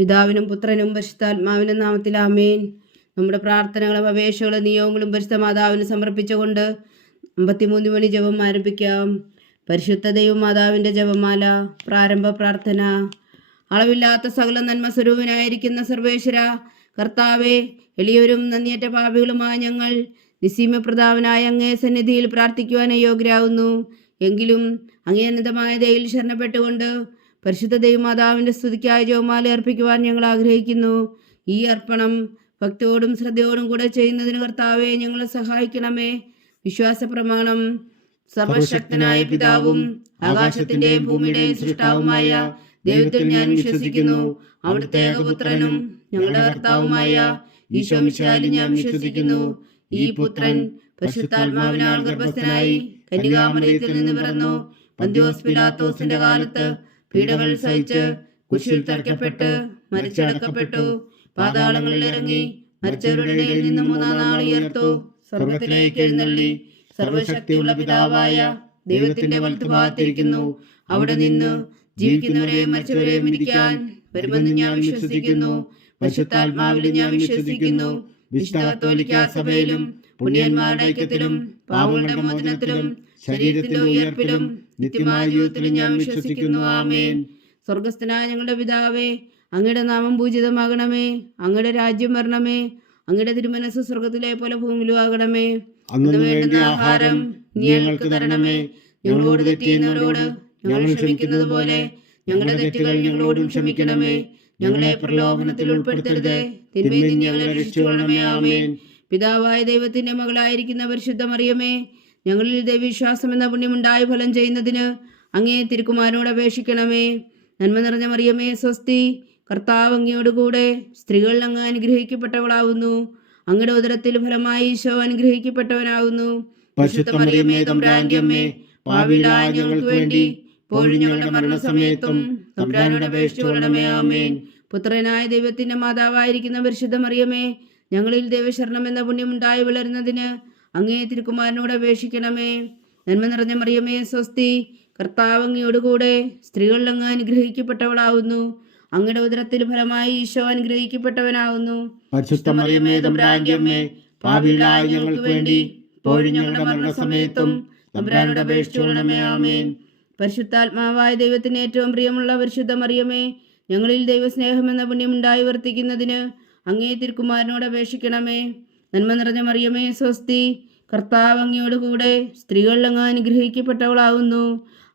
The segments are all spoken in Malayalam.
പിതാവിനും പുത്രനും പരിശുദ്ധാത്മാവിനും നാമത്തിൽ ആമേൻ. നമ്മുടെ പ്രാർത്ഥനകളും അപേക്ഷകളും നിയോഗങ്ങളും പരിശുദ്ധ മാതാവിന് സമർപ്പിച്ചുകൊണ്ട് 53 മണി ജപം ആരംഭിക്കാം. പരിശുദ്ധ ദൈവമാതാവിൻ്റെ ജപമാല. പ്രാരംഭ പ്രാർത്ഥന. അളവില്ലാത്ത സകല നന്മ സ്വരൂപനായിരിക്കുന്ന സർവേശ്വര കർത്താവെ, എളിയവരും നന്ദിയറ്റ പാപികളുമായ ഞങ്ങൾ നിസ്സീമപ്രതാപനായ അങ്ങേ സന്നിധിയിൽ പ്രാർത്ഥിക്കുവാൻ യോഗ്യരാകുന്നു. എങ്കിലും അങ്ങേ അനന്തമായ ദയയിൽ ശരണപ്പെട്ടുകൊണ്ട് പരിശുദ്ധ ദൈവമാതാവിൻ്റെ സ്തുതിക്കായി ജപമാല അർപ്പിക്കുവാൻ ഞങ്ങൾ ആഗ്രഹിക്കുന്നു. ഈ അർപ്പണം ഭക്തിയോടും ശ്രദ്ധയോടും കൂടെ ചെയ്യുന്നതിന് കർത്താവെ ഞങ്ങളെ സഹായിക്കണമേ. വിശ്വാസ പ്രമാണം. സർവശക്തനായ പിതാവും ആകാശത്തിന്റെയും ഭൂമിയുടെയും സൃഷ്ടാവുമായ ദൈവത്തിൽ ഞാൻ വിശ്വസിക്കുന്നു. അവിടുത്തെ ഏകപുത്രനും ഞങ്ങളുടെ കർത്താവുമായ ഈശോ മിശിഹായിൽ ഞാൻ വിശ്വസിക്കുന്നു. ഈ പുത്രൻ പരിശുദ്ധാത്മാവിനാൽ ഗർഭസ്ഥനായി കന്യകാമറിയത്തിൽ നിന്ന് പിറന്നു. പന്തിയോസ് പിലാത്തോസിന്റെ കാലത്ത് പീഡകൾ സഹിച്ച് കുരിശിൽ തറയ്ക്കപ്പെട്ട് മരിച്ചടക്കപ്പെട്ടു. പാതാളങ്ങളിൽ ഇറങ്ങി മരിച്ചവരുടെ ഇടയിൽ നിന്ന് 3-ാം നാൾ ഉയർത്തു. സ്വർഗത്തിലേക്ക് എഴുന്നള്ളി സർവശക്തിയുള്ള പിതാവായ ദൈവത്തിന്റെ വലത്തുഭാഗത്തിരിക്കുന്നു. അവിടെ നിന്ന് ജീവിക്കുന്നവരെയും മരിച്ചവരെയും വിധിക്കാൻ വരുമെന്ന് ഞാൻ വിശ്വസിക്കുന്നു. പരിശുദ്ധാത്മാവിൽ ഞാൻ വിശ്വസിക്കുന്നു. വിശുദ്ധ കത്തോലിക്കാ സഭയിലും പുണ്യന്മാരുടെ ഐക്യത്തിലും പാവങ്ങളുടെ മോചനത്തിലും ശരീരത്തിന്റെ ഉയർപ്പിലും നിത്യമായ ജീവിതത്തിലും ഞാൻ വിശ്വസിക്കുന്നു. ആമേൻ. സ്വർഗസ്ഥനായ ഞങ്ങളുടെ പിതാവേ, അങ്ങയുടെ നാമം പൂജിതമാകണമേ. അങ്ങയുടെ രാജ്യം വരണമേ. അങ്ങയുടെ തിരുമനസ് സ്വർഗത്തിലെ പോലെ ഭൂമിയിലും ആകണമേ. അന്ന് വേണ്ടുന്ന ആഹാരം നീ ഞങ്ങൾക്ക് തരണമേ. ഞങ്ങളോട് തെറ്റ് ചെയ്യുന്നവരോട് ഞങ്ങൾ ക്ഷമിക്കുന്നത് പോലെ ഞങ്ങളുടെ തെറ്റുകൾ ഞങ്ങളോടും ക്ഷമിക്കണമേ. ഞങ്ങളെ പ്രലോഭനത്തിൽ ഉൾപ്പെടുത്തരുത്, തിന്മയിൽ നിന്ന് ഞങ്ങളെ രക്ഷിച്ചുകൊള്ളണമേ. ആമേൻ. പിതാവായ ദൈവത്തിന്റെ മകളായിരിക്കുന്ന പരിശുദ്ധ മറിയമേ, ഞങ്ങളിൽ ദൈവവിശ്വാസം എന്ന പുണ്യമുണ്ടായി ഫലം ചെയ്യുന്നതിന് അങ്ങേ തിരുക്കുമാരനോട് അപേക്ഷിക്കണമേ. നന്മ നിറഞ്ഞ മറിയമേ സ്വസ്തി, കർത്താവ് അങ്ങയോടുകൂടെ സ്ത്രീകൾ അങ്ങ് അനുഗ്രഹിക്കപ്പെട്ടവളാവുന്നു. അങ്ങയുടെ ഉദരത്തിൽ ഫലമായി ഈശോ അനുഗ്രഹിക്കപ്പെട്ടവനാകുന്നു. പരിശുദ്ധ മറിയമേ തമ്പുരാന്റെ അമ്മേ, പാപികളായ ഞങ്ങൾക്ക് വേണ്ടി ഇപ്പോഴും ഞങ്ങളുടെ മരണസമയത്തും തമ്പുരാനോട് അപേക്ഷിച്ചുകൊള്ളണമേ. ആമേൻ. പുത്രനായ ദൈവത്തിന്റെ മാതാവായിരിക്കുന്ന പരിശുദ്ധ മറിയമേ, ഞങ്ങളിൽ ദൈവശരണം എന്ന പുണ്യമുണ്ടായി വളരുന്നതിന് അങ്ങേ തിരുക്കുമാരനോട് അപേക്ഷിക്കണമേ. നന്മ നിറഞ്ഞ മറിയമേ സ്വസ്തി, കർത്താവ് അങ്ങയോടുകൂടെ സ്ത്രീകൾ അങ്ങ് അനുഗ്രഹിക്കപ്പെട്ടവളാവുന്നു. അങ്ങയുടെ ഉദരത്തിൽ ഫലമായി ഈശോ അനുഗ്രഹിക്കപ്പെട്ടവനാകുന്നു. പരിശുദ്ധ മറിയമേ തമ്പുരാന്റെ അമ്മേ, പാപികളായ ഞങ്ങൾക്ക് വേണ്ടി ഇപ്പോഴും ഞങ്ങളുടെ മരണസമയത്തും തമ്പുരാനോട് അപേക്ഷിച്ചുകൊള്ളണമേ. ആമേൻ. പരിശുദ്ധാത്മാവായ ദൈവത്തിന് ഏറ്റവും പ്രിയമുള്ള പരിശുദ്ധ മറിയമേ, ഞങ്ങളിൽ ദൈവസ്നേഹം എന്ന പുണ്യമുണ്ടായി വർത്തിക്കുന്നതിന് അങ്ങേ തിരുക്കുമാരനോട് അപേക്ഷിക്കണമേ. നന്മ നിറഞ്ഞ മറിയമേ സ്വസ്തി, കർത്താവ് അങ്ങയോടുകൂടെ സ്ത്രീകൾ അങ്ങ് അനുഗ്രഹിക്കപ്പെട്ടവളാകുന്നു.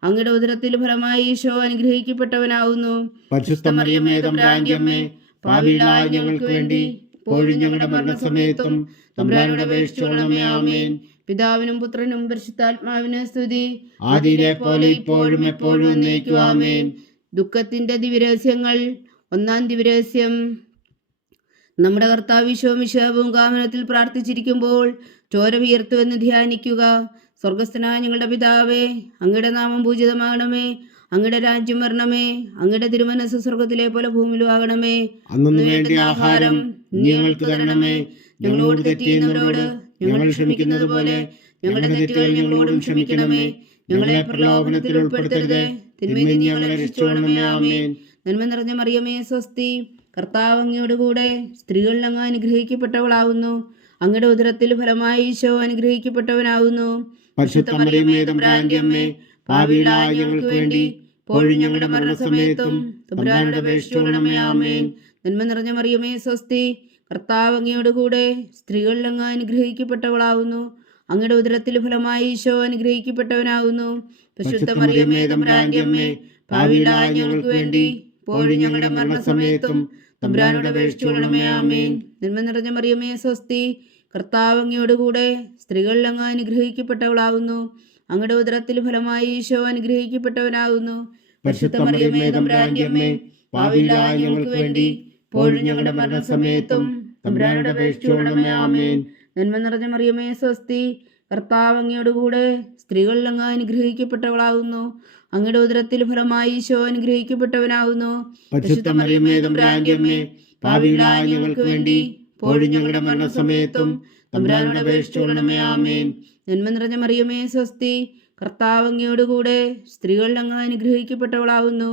അങ്ങയുടെ ഉദരത്തിൽ ഫലമായി ഈശോ അനുഗ്രഹിക്കപ്പെട്ടവനാകുന്നു. പരിശുദ്ധ മറിയമേ തമ്പുരാന്റെ അമ്മേ, പാപികളായ ഞങ്ങൾക്ക് വേണ്ടി ഇപ്പോഴും ഞങ്ങളുടെ മരണസമയത്തും തമ്പുരാനോട് അപേക്ഷിച്ചുകൊള്ളണമേ. ആമേൻ. പിതാവിനും പുത്രനും പരിശുദ്ധാത്മാവിന് സ്തുതി, ആദിയിലെ പോലെ ഇപ്പോഴും എപ്പോഴും എന്നേക്കും. ആമേൻ. ദുഃഖത്തിന്റെ ദിവ്യരഹസ്യങ്ങൾ. 1-ാം ദിവ്യരഹസ്യം. നമ്മുടെ കർത്താവ് ഈശോ മിശിഹാ പൂങ്കാവനത്തിൽ പ്രാർത്ഥിച്ചിരിക്കുമ്പോൾ ചോര വിയർത്തുവെന്ന് ധ്യാനിക്കുക. സ്വർഗസ്ഥനായ ഞങ്ങളുടെ പിതാവേ, അങ്ങയുടെ നാമം പൂജിതമാകണമേ. അങ്ങയുടെ രാജ്യം വരണമേ. അങ്ങയുടെ തിരുമനസ് സ്വർഗത്തിലെ പോലെ ഭൂമിയിലും ആകണമേ. അന്നു വേണ്ട ആഹാരം നീ ഞങ്ങൾക്ക് തരണമേ. ഞങ്ങളോട് തെറ്റ് ചെയ്യുന്നവരോട് ഞങ്ങൾ ക്ഷമിക്കുന്നത് പോലെ ഞങ്ങളുടെ തെറ്റുകൾ ഞങ്ങളോടും ക്ഷമിക്കണമേ. ഞങ്ങളെ പ്രലോഭനത്തിൽ ഉൾപ്പെടുത്തരുത്, തിന്മയിൽ നിന്ന് ഞങ്ങളെ രക്ഷിച്ചുകൊള്ളണമേ. ആമേൻ. നന്മ നിറഞ്ഞ മറിയമേ സ്വസ്തി, കർത്താവ് അങ്ങയോടുകൂടെ സ്ത്രീകൾ അങ്ങ് അനുഗ്രഹിക്കപ്പെട്ടവളാവുന്നു. അങ്ങയുടെ ഉദരത്തിൽ ഫലമായി ഈശോ അനുഗ്രഹിക്കപ്പെട്ടവനാവുന്നു. പരിശുദ്ധ മറിയമേ തമ്പുരാന്റെ അമ്മേ, പാപികളായ ഞങ്ങൾക്ക് വേണ്ടി ഇപ്പോഴും ഞങ്ങളുടെ മരണസമയത്തും തമ്പുരാനോട് അപേക്ഷിച്ചുകൊള്ളണമേ. ആമേൻ. നന്മ നിറഞ്ഞ മറിയമേ സ്വസ്തി, കർത്താവ് അങ്ങയോടുകൂടെ സ്ത്രീകൾ അങ്ങ് അനുഗ്രഹിക്കപ്പെട്ടവളാവുന്നു. അങ്ങയുടെ ഉദരത്തിൽ ഫലമായി ഈശോ അനുഗ്രഹിക്കപ്പെട്ടവനാകുന്നു. പരിശുദ്ധ മറിയമേ തമ്പുരാന്റെ അമ്മേ, പാപികളായ ഞങ്ങൾക്ക് വേണ്ടി ഇപ്പോഴും ഞങ്ങളുടെ മരണസമയത്തും തമ്പുരാനോട് അപേക്ഷിച്ചുകൊള്ളണമേ. ആമേൻ. നന്മ നിറഞ്ഞ മറിയമേ സ്വസ്തി, കർത്താവ് അങ്ങയോടുകൂടെ സ്ത്രീകൾ അങ്ങ് അനുഗ്രഹിക്കപ്പെട്ടവളാവുന്നു. അങ്ങയുടെ ഉദരത്തിൽ ഫലമായി ഈശോ അനുഗ്രഹിക്കപ്പെട്ടവനാകുന്നു. പരിശുദ്ധ മറിയമേ തമ്പുരാന്റെ അമ്മേ, പാപികളായ ഞങ്ങൾക്ക് വേണ്ടി ഇപ്പോഴും ഞങ്ങളുടെ മരണസമയത്തും തമ്പുരാനോട് അപേക്ഷിച്ചുകൊള്ളണമേ. ആമേൻ. നന്മ നിറഞ്ഞ മറിയമേ സ്വസ്തി, കർത്താവ് അങ്ങയോടുകൂടെ സ്ത്രീകൾ അങ്ങ് അനുഗ്രഹിക്കപ്പെട്ടവളാകുന്നു. അങ്ങയുടെ ഉദരത്തിൽ ഫലമായി ഈശോ അനുഗ്രഹിക്കപ്പെട്ടവനാകുന്നു. പരിശുദ്ധ മറിയമേ തമ്പുരാന്റെ അമ്മേ, പാപികളായ ഞങ്ങൾക്ക് വേണ്ടി ഇപ്പോഴും ഞങ്ങളുടെ മരണസമയത്തും തമ്പുരാനോട് അപേക്ഷിച്ചുകൊള്ളണമേ. ആമേൻ. നന്മ നിറഞ്ഞ മറിയമേ സ്വസ്തി, കർത്താവ് അങ്ങയോടുകൂടെ സ്ത്രീകൾ അങ്ങ് അനുഗ്രഹിക്കപ്പെട്ടവളാകുന്നു.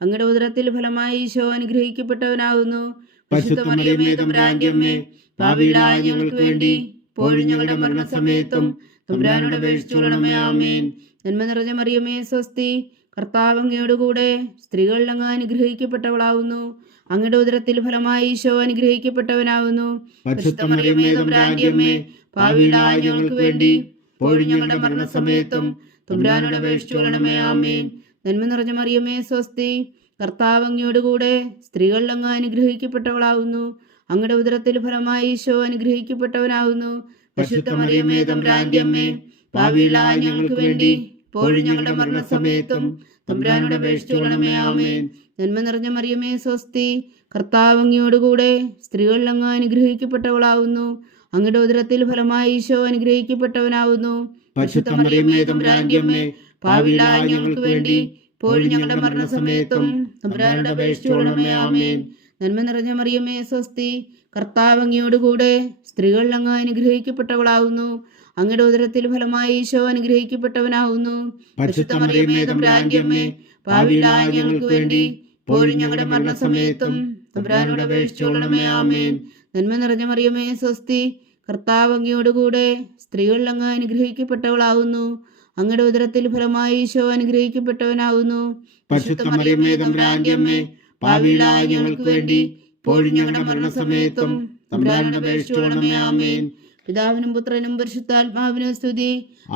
അങ്ങയുടെ ഉദരത്തിൽ ഫലമായി ഈശോ അനുഗ്രഹിക്കപ്പെട്ടവനാകുന്നു. പരിശുദ്ധ മറിയമേ തമ്പുരാന്റെ അമ്മേ, പാപികളായ ഞങ്ങൾക്ക് വേണ്ടി ഇപ്പോഴും ഞങ്ങളുടെ മരണസമയത്തും തമ്പുരാനോട് അപേക്ഷിച്ചുകൊള്ളണമേ. ആമേൻ. നന്മ നിറഞ്ഞ മറിയമേ സ്വസ്തി, കർത്താവ് അങ്ങയോടുകൂടെ സ്ത്രീകളിൽ അങ്ങ് അനുഗ്രഹിക്കപ്പെട്ടവളാവുന്നു. അങ്ങയുടെ ഉദരത്തിൽ ഫലമായി ഈശോ അനുഗ്രഹിക്കപ്പെട്ടവനാകുന്നു. പരിശുദ്ധ മറിയമേ തമ്പുരാന്റെ അമ്മേ, പാപികളായ ഞങ്ങൾക്ക് വേണ്ടി ഇപ്പോഴും ഞങ്ങളുടെ മരണസമയത്തും തമ്പുരാനോട് അപേക്ഷിച്ചുകൊള്ളണമേ. ആമേൻ. നന്മ നിറഞ്ഞ മറിയമേ സ്വസ്തി, കർത്താവ് അങ്ങയോടുകൂടെ സ്ത്രീകളിൽ അങ്ങ് അനുഗ്രഹിക്കപ്പെട്ടവളാവുന്നു. അങ്ങയുടെ ഉദരത്തിൽ ഫലമായി ഈശോ അനുഗ്രഹിക്കപ്പെട്ടവനാകുന്നു. പരിശുദ്ധ മറിയമേ തമ്പുരാന്റെ അമ്മേ, പാപികളായ ഞങ്ങൾക്ക് വേണ്ടി ഇപ്പോഴും ഞങ്ങളുടെ മരണസമയത്തും തമ്പുരാനോട് അപേക്ഷിച്ചുകൊള്ളണമേ. ആമേൻ. നന്മ നിറഞ്ഞ മറിയമേ സ്വസ്തി, കർത്താവ് അങ്ങയോടുകൂടെ സ്ത്രീകളിൽ അങ്ങ് അനുഗ്രഹിക്കപ്പെട്ടവളാവുന്നു. അങ്ങയുടെ ഉദരത്തിൽ ഫലമായി ഈശോ അനുഗ്രഹിക്കപ്പെട്ടവനാവുന്നു. പരിശുദ്ധ മറിയമേ തമ്പുരാന്റെ അമ്മേ, പാപികളായ ഞങ്ങൾക്ക് വേണ്ടി ഇപ്പോഴും ഞങ്ങളുടെ മരണസമയത്തും തമ്പുരാനോട് അപേക്ഷിച്ചുകൊള്ളണമേ. ആമേൻ. നന്മ നിറഞ്ഞ മറിയമേ സ്വസ്തി, കർത്താവ് അങ്ങയോടുകൂടെ സ്ത്രീകളിൽ അങ്ങ് അനുഗ്രഹിക്കപ്പെട്ടവളാവുന്നു. അങ്ങയുടെ ഉദരത്തിൽ ഫലമായി ഈശോ അനുഗ്രഹിക്കപ്പെട്ടവനാവുന്നു. പരിശുദ്ധ മറിയമേ തമ്പുരാന്റെ അമ്മേ, പാപികളായ ഞങ്ങൾക്ക് വേണ്ടി ഇപ്പോഴും ഞങ്ങളുടെ മരണസമയത്തും തമ്പുരാനോട് അപേക്ഷിച്ചുകൊള്ളണമേ. ആമേൻ. നന്മ നിറഞ്ഞ മറിയമേ സ്വസ്തി, കർത്താവ് അങ്ങയോടുകൂടെ സ്ത്രീകളിൽ അങ്ങ് അനുഗ്രഹിക്കപ്പെട്ടവളാവുന്നു. അങ്ങയുടെ ഉദരത്തിൽ ഫലമായി ഈശോ അനുഗ്രഹിക്കപ്പെട്ടവനാവുന്നു. പരിശുദ്ധ മറിയമേ തമ്പുരാന്റെ അമ്മേ, പാപികളായ ഞങ്ങൾക്ക് വേണ്ടി ഇപ്പോഴും ഞങ്ങളുടെ മരണസമയത്തും തമ്പുരാനോട് അപേക്ഷിച്ചുകൊള്ളണമേ. ആമേൻ. പിതാവിനും പുത്രനും പരിശുദ്ധാത്മാവിനും സ്തുതി,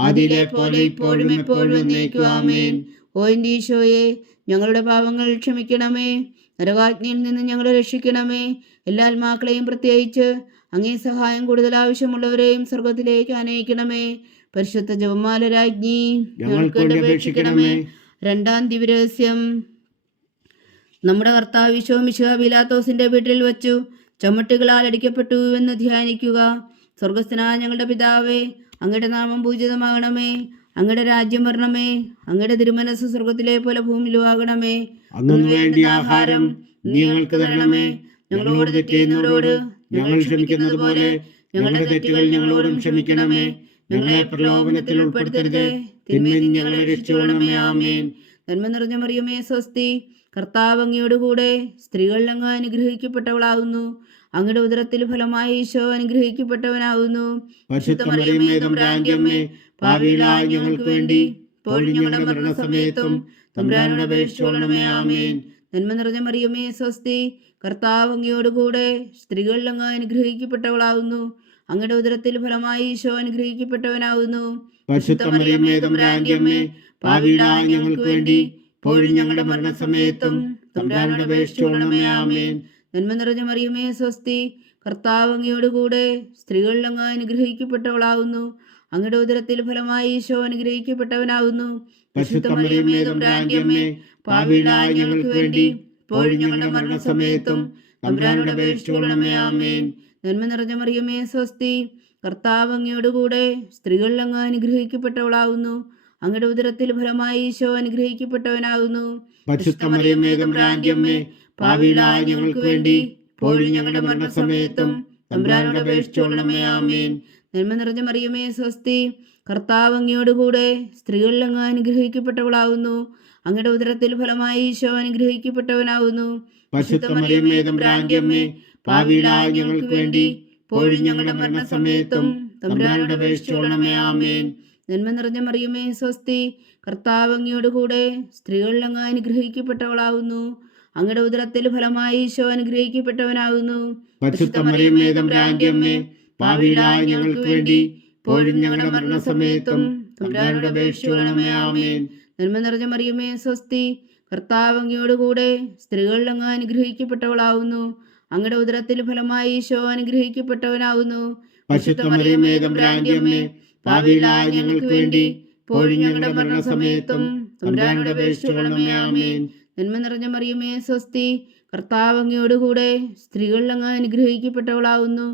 ആദിയിലെ പോലെ ഇപ്പോഴും എപ്പോഴും എന്നേക്കും. ആമേൻ. ഓ എൻ്റെ ഈശോയെ, ഞങ്ങളുടെ പാപങ്ങൾ ക്ഷമിക്കണമേ, നരകാഗ്നിയിൽ നിന്ന് ഞങ്ങളെ രക്ഷിക്കണമേ. എല്ലാ ആത്മാക്കളെയും പ്രത്യേകിച്ച് അങ്ങേ സഹായം കൂടുതൽ ആവശ്യമുള്ളവരെയും സ്വർഗത്തിലേക്ക് അനയിക്കണമേ. പരിശുദ്ധ ജപമാല രാജ്ഞി, ഞങ്ങൾക്ക് വേണ്ടി അപേക്ഷിക്കണമേ. രണ്ടാം ദിവ്യരഹസ്യം. നമ്മുടെ കർത്താവ് ഈശോ മിശിഹാ പീലാത്തോസിന്റെ വീട്ടിൽ വച്ചു ചമ്മട്ടികളാൽ അടിക്കപ്പെട്ടു എന്ന് ധ്യാനിക്കുക. സ്വർഗസ്ഥനായ ഞങ്ങളുടെ പിതാവേ, അങ്ങയുടെ നാമം പൂജിതമാകണമേ. അങ്ങയുടെ രാജ്യം വരണമേ. അങ്ങയുടെ തിരുമനസ് സ്വർഗത്തിലെ പോലെ ഭൂമിയിലും ആകണമേ. അന്നു വേണ്ടി ആഹാരം ഞങ്ങൾക്ക് തരണമേ. ഞങ്ങളോട് തെറ്റ് ചെയ്യുന്നവരോട് ഞങ്ങൾ ക്ഷമിക്കുന്നത് പോലെ ഞങ്ങളുടെ തെറ്റുകൾ ഞങ്ങളോടും ക്ഷമിക്കണമേ. ഞങ്ങളെ പ്രലോഭനത്തിൽ ഉൾപ്പെടുത്തരുത്, തിന്മയിൽ ഞങ്ങളെ രക്ഷിച്ചുകൊള്ളണമേ. ആമേൻ. നന്മ നിറഞ്ഞ മറിയമേ സ്വസ്തി, കർത്താവ് അങ്ങയോടുകൂടെ സ്ത്രീകളിൽ അങ്ങ് അനുഗ്രഹിക്കപ്പെട്ടവളാകുന്നു. അങ്ങയുടെ ഉദരത്തിൽ ഫലമായി ഈശോ അനുഗ്രഹിക്കപ്പെട്ടവനാകുന്നു. പരിശുദ്ധ മറിയമേ തമ്പുരാന്റെ അമ്മേ, പാപികളായ ഞങ്ങൾക്ക് വേണ്ടി ഇപ്പോഴും ഞങ്ങളുടെ മരണസമയത്തും തമ്പുരാനോട് അപേക്ഷിച്ചുകൊള്ളണമേ. ആമേൻ. നന്മ നിറഞ്ഞ മറിയമേ സ്വസ്തി, കർത്താവ് അങ്ങയോടുകൂടെ സ്ത്രീകളിൽ അങ്ങ് അനുഗ്രഹിക്കപ്പെട്ടവളാകുന്നു. അങ്ങയുടെ ഉദരത്തിൽ ഫലമായി ഈശോ അനുഗ്രഹിക്കപ്പെട്ടവനാകുന്നു. പരിശുദ്ധ മറിയമേ തമ്പുരാന്റെ അമ്മേ, പാപികളായ ഞങ്ങൾക്ക് വേണ്ടി ഇപ്പോഴും ഞങ്ങളുടെ മരണസമയത്തും തമ്പുരാനോട് അപേക്ഷിച്ചുകൊള്ളണമേ. ആമേൻ. നന്മ നിറഞ്ഞ മറിയമേ സ്വസ്തി, കർത്താവ് അങ്ങയോടുകൂടെ സ്ത്രീകളിൽ അങ്ങ് അനുഗ്രഹിക്കപ്പെട്ടവളാകുന്നു. അങ്ങയുടെ ഉദരത്തിൽ ഫലമായി ഈശോ അനുഗ്രഹിക്കപ്പെട്ടവനാകുന്നു. പരിശുദ്ധ മറിയമേ തമ്പുരാന്റെ അമ്മേ, പാപികളായ ഞങ്ങൾക്ക് വേണ്ടി ഇപ്പോഴും ഞങ്ങളുടെ മരണസമയത്തും തമ്പുരാനോട് അപേക്ഷിച്ചുകൊള്ളണമേ. ആമേൻ. നന്മ നിറഞ്ഞ മറിയമേ സ്വസ്തി, കർത്താവ് അങ്ങയോടുകൂടെ സ്ത്രീകളിൽ അങ്ങ് അനുഗ്രഹിക്കപ്പെട്ടവളാകുന്നു. അങ്ങയുടെ ഉദരത്തിൽ ഫലമായി ഈശോ അനുഗ്രഹിക്കപ്പെട്ടവനാകുന്നു. പരിശുദ്ധ മറിയമേ തമ്പുരാന്റെ അമ്മേ, പാപികളായ ഞങ്ങൾക്ക് വേണ്ടി ഇപ്പോഴും ഞങ്ങളുടെ മരണസമയത്തും തമ്പുരാനോട് അപേക്ഷിച്ചുകൊള്ളണമേ. ആമേൻ. നന്മ നിറഞ്ഞ മറിയമേ സ്വസ്തി, കർത്താവ് അങ്ങയോടുകൂടെ സ്ത്രീകളിൽ അങ്ങ് അനുഗ്രഹിക്കപ്പെട്ടവളാകുന്നു. അങ്ങയുടെ ഉദരത്തിൽ ഫലമായി ഈശോ അനുഗ്രഹിക്കപ്പെട്ടവനാകുന്നു. പരിശുദ്ധ മറിയമേ തമ്പുരാന്റെ അമ്മേ, പാപികളായ ഞങ്ങൾക്ക് വേണ്ടി ഇപ്പോഴും ഞങ്ങളുടെ മരണസമയത്തും തമ്പുരാനോട് അപേക്ഷിച്ചുകൊള്ളണമേ. ആമേൻ. നന്മ നിറഞ്ഞ മറിയമേ സ്വസ്തി, കർത്താവ് അങ്ങയോടുകൂടെ സ്ത്രീകളിൽ അങ്ങ് അനുഗ്രഹിക്കപ്പെട്ടവളാകുന്നു. അങ്ങയുടെ ഉദരത്തിൽ ഫലമായി ഈശോ അനുഗ്രഹിക്കപ്പെട്ടവനാകുന്നു. പരിശുദ്ധ മറിയമേ തമ്പുരാന്റെ അമ്മേ, പാപികളായ ഞങ്ങൾക്ക് വേണ്ടി ഇപ്പോഴും ഞങ്ങളുടെ മരണസമയത്തും തമ്പുരാനോട് അപേക്ഷിച്ചുകൊള്ളണമേ. ആമേൻ. നന്മ നിറഞ്ഞ മറിയമേ സ്വസ്തി, കർത്താവ് അങ്ങയോടുകൂടെ സ്ത്രീകളിൽ അങ്ങ് അനുഗ്രഹിക്കപ്പെട്ടവളാകുന്നു. അങ്ങയുടെ ഉദരത്തിൽ ഫലമായി ഈശോ അനുഗ്രഹിക്കപ്പെട്ടവനാകുന്നു. പരിശുദ്ധ മറിയമേ തമ്പുരാന്റെ അമ്മേ, പാപികളായ ഞങ്ങൾക്ക് വേണ്ടി ഇപ്പോഴും ഞങ്ങളുടെ മരണസമയത്തും തമ്പുരാനോട് അപേക്ഷിച്ചുകൊള്ളണമേ. ആമേൻ. നന്മ നിറഞ്ഞ മറിയമേ സ്വസ്തി, കർത്താവ് അങ്ങയോടുകൂടെ സ്ത്രീകളിൽ അങ്ങ് അനുഗ്രഹിക്കപ്പെട്ടവളാകുന്നു.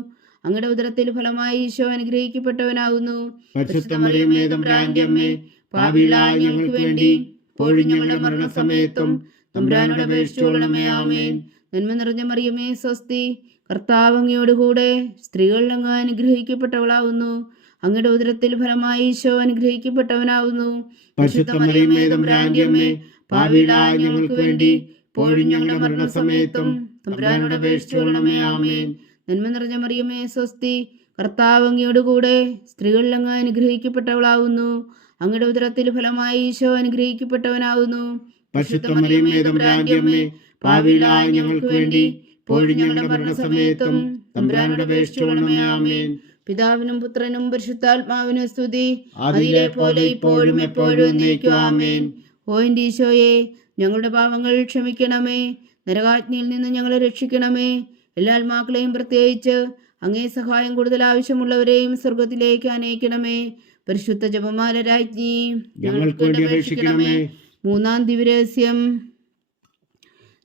അങ്ങയുടെ ഉദരത്തിൽ ഫലമായി ഈശോ അനുഗ്രഹിക്കപ്പെട്ടവനാകുന്നു. പരിശുദ്ധ മറിയമേ തമ്പുരാന്റെ അമ്മേ, പാപികളായ ഞങ്ങൾക്ക് വേണ്ടി ഇപ്പോഴും ഞങ്ങളുടെ മരണസമയത്തും തമ്പുരാനോട് അപേക്ഷിച്ചുകൊള്ളണമേ. ആമേൻ. നന്മ നിറഞ്ഞ മറിയമേ സ്വസ്തി, കർത്താവ് അങ്ങയോടുകൂടെ സ്ത്രീകളിൽ അങ്ങ് അനുഗ്രഹിക്കപ്പെട്ടവളാകുന്നു. അങ്ങയുടെ ഉദരത്തിൽ ഫലമായി ഈശോ അനുഗ്രഹിക്കപ്പെട്ടവനാകുന്നു. പരിശുദ്ധ മറിയമേ തമ്പുരാന്റെ അമ്മേ, പാപികളായ ഞങ്ങൾക്ക് വേണ്ടി ഇപ്പോഴും ഞങ്ങളുടെ മരണസമയത്തും തമ്പുരാനോട് അപേക്ഷിച്ചുകൊള്ളണമേ. ആമേൻ. നന്മ നിറഞ്ഞ മറിയമേ സ്വസ്തി, കർത്താവ് അങ്ങയോടുകൂടെ സ്ത്രീകളിൽ അങ്ങ് അനുഗ്രഹിക്കപ്പെട്ടവളാവുന്നു. അങ്ങയുടെ ഉദരത്തിൽ ഫലമായി ഈശോ അനുഗ്രഹിക്കപ്പെട്ടവനാവുന്നു. പരിശുദ്ധ മറിയമേ തമ്പുരാന്റെ അമ്മേ, പാപികളായ ഞങ്ങൾക്ക് വേണ്ടി ഇപ്പോഴും ഞങ്ങളുടെ മരണസമയത്തും തമ്പുരാനോട് അപേക്ഷിച്ചുകൊള്ളണമേ. ആമേൻ. പിതാവിനും പുത്രനും പരിശുദ്ധാത്മാവിനും സ്തുതി, അതിലെ പോലെ ഇപ്പോഴും എപ്പോഴും എന്നേക്കും. ആമേൻ. ഓ എൻ്റെ ഈശോയെ, ഞങ്ങളുടെ പാപങ്ങൾ ക്ഷമിക്കണമേ. നരകാജ്ഞയിൽ നിന്ന് ഞങ്ങളെ രക്ഷിക്കണമേ. എല്ലാ ആത്മാക്കളെയും പ്രത്യേകിച്ച് അങ്ങേ സഹായം കൂടുതൽ ആവശ്യമുള്ളവരെയും സ്വർഗത്തിലേക്ക് അനയിക്കണമേ. പരിശുദ്ധ ജപമാല രാജ്ഞി, ഞങ്ങൾക്ക് വേണ്ടി അപേക്ഷിക്കണമേ. മൂന്നാം ദിവ്യരഹസ്യം.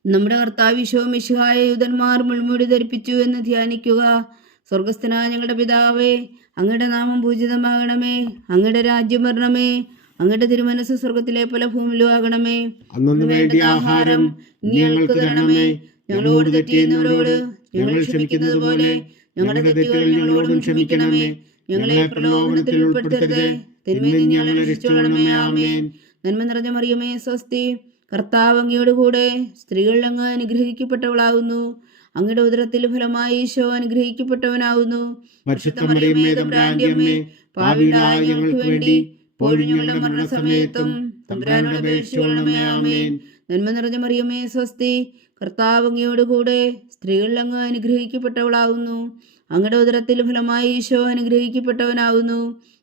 നമ്മുടെ കർത്താവ് ഈശോ മിശിഹായെ യൂതന്മാർ മുൾമുടി ധരിപ്പിച്ചു എന്ന് ധ്യാനിക്കുക. സ്വർഗസ്ഥനായ ഞങ്ങളുടെ പിതാവേ, അങ്ങയുടെ നാമം പൂജിതമാകണമേ. അങ്ങയുടെ രാജ്യം വരണമേ. അങ്ങയുടെ തിരുമനസ് സ്വർഗത്തിലെ പോലെ ഭൂമിയിലും ആകണമേ. അന്നു വേണ്ടിയ ആഹാരം ഇനി ഞങ്ങൾക്ക് തരണമേ. ഞങ്ങളോട് തെറ്റ് ചെയ്യുന്നവരോട് ഞങ്ങൾ ക്ഷമിക്കുന്നത് പോലെ ഞങ്ങളുടെ തെറ്റുകൾ ഞങ്ങളോടും ക്ഷമിക്കണമേ. ഞങ്ങളെ പ്രലോഭനത്തിൽ ഉൾപ്പെടുത്തരുതേ, തിന്മയിൽ നിന്ന് ഞങ്ങളെ രക്ഷിച്ചുകൊള്ളണമേ. ആമേൻ. നന്മ നിറഞ്ഞ മറിയമേ സ്വസ്തി, കർത്താവ് അങ്ങയോടുകൂടെ സ്ത്രീകളിൽ അങ്ങ് അനുഗ്രഹിക്കപ്പെട്ടവളാവുന്നു. അങ്ങയുടെ ഉദരത്തിൽ ഫലമായി ഈശോ അനുഗ്രഹിക്കപ്പെട്ടവനാവുന്നു. പരിശുദ്ധ മറിയമേ തമ്പുരാന്റെ അമ്മേ, പാപികളായ ഞങ്ങൾക്ക് വേണ്ടി ഇപ്പോഴും ഞങ്ങളുടെ മരണസമയത്തും തമ്പുരാനോട് അപേക്ഷിച്ചുകൊള്ളണമേ. ആമേൻ. നന്മ നിറഞ്ഞ മറിയമേ സ്വസ്തി, കർത്താവ് അങ്ങയോടുകൂടെ സ്ത്രീകളിൽ അങ്ങ് അനുഗ്രഹിക്കപ്പെട്ടവളാവുന്നു. അങ്ങയുടെ ഉദരത്തിൽ ഫലമായി ഈശോ അനുഗ്രഹിക്കപ്പെട്ടവനാവുന്നു.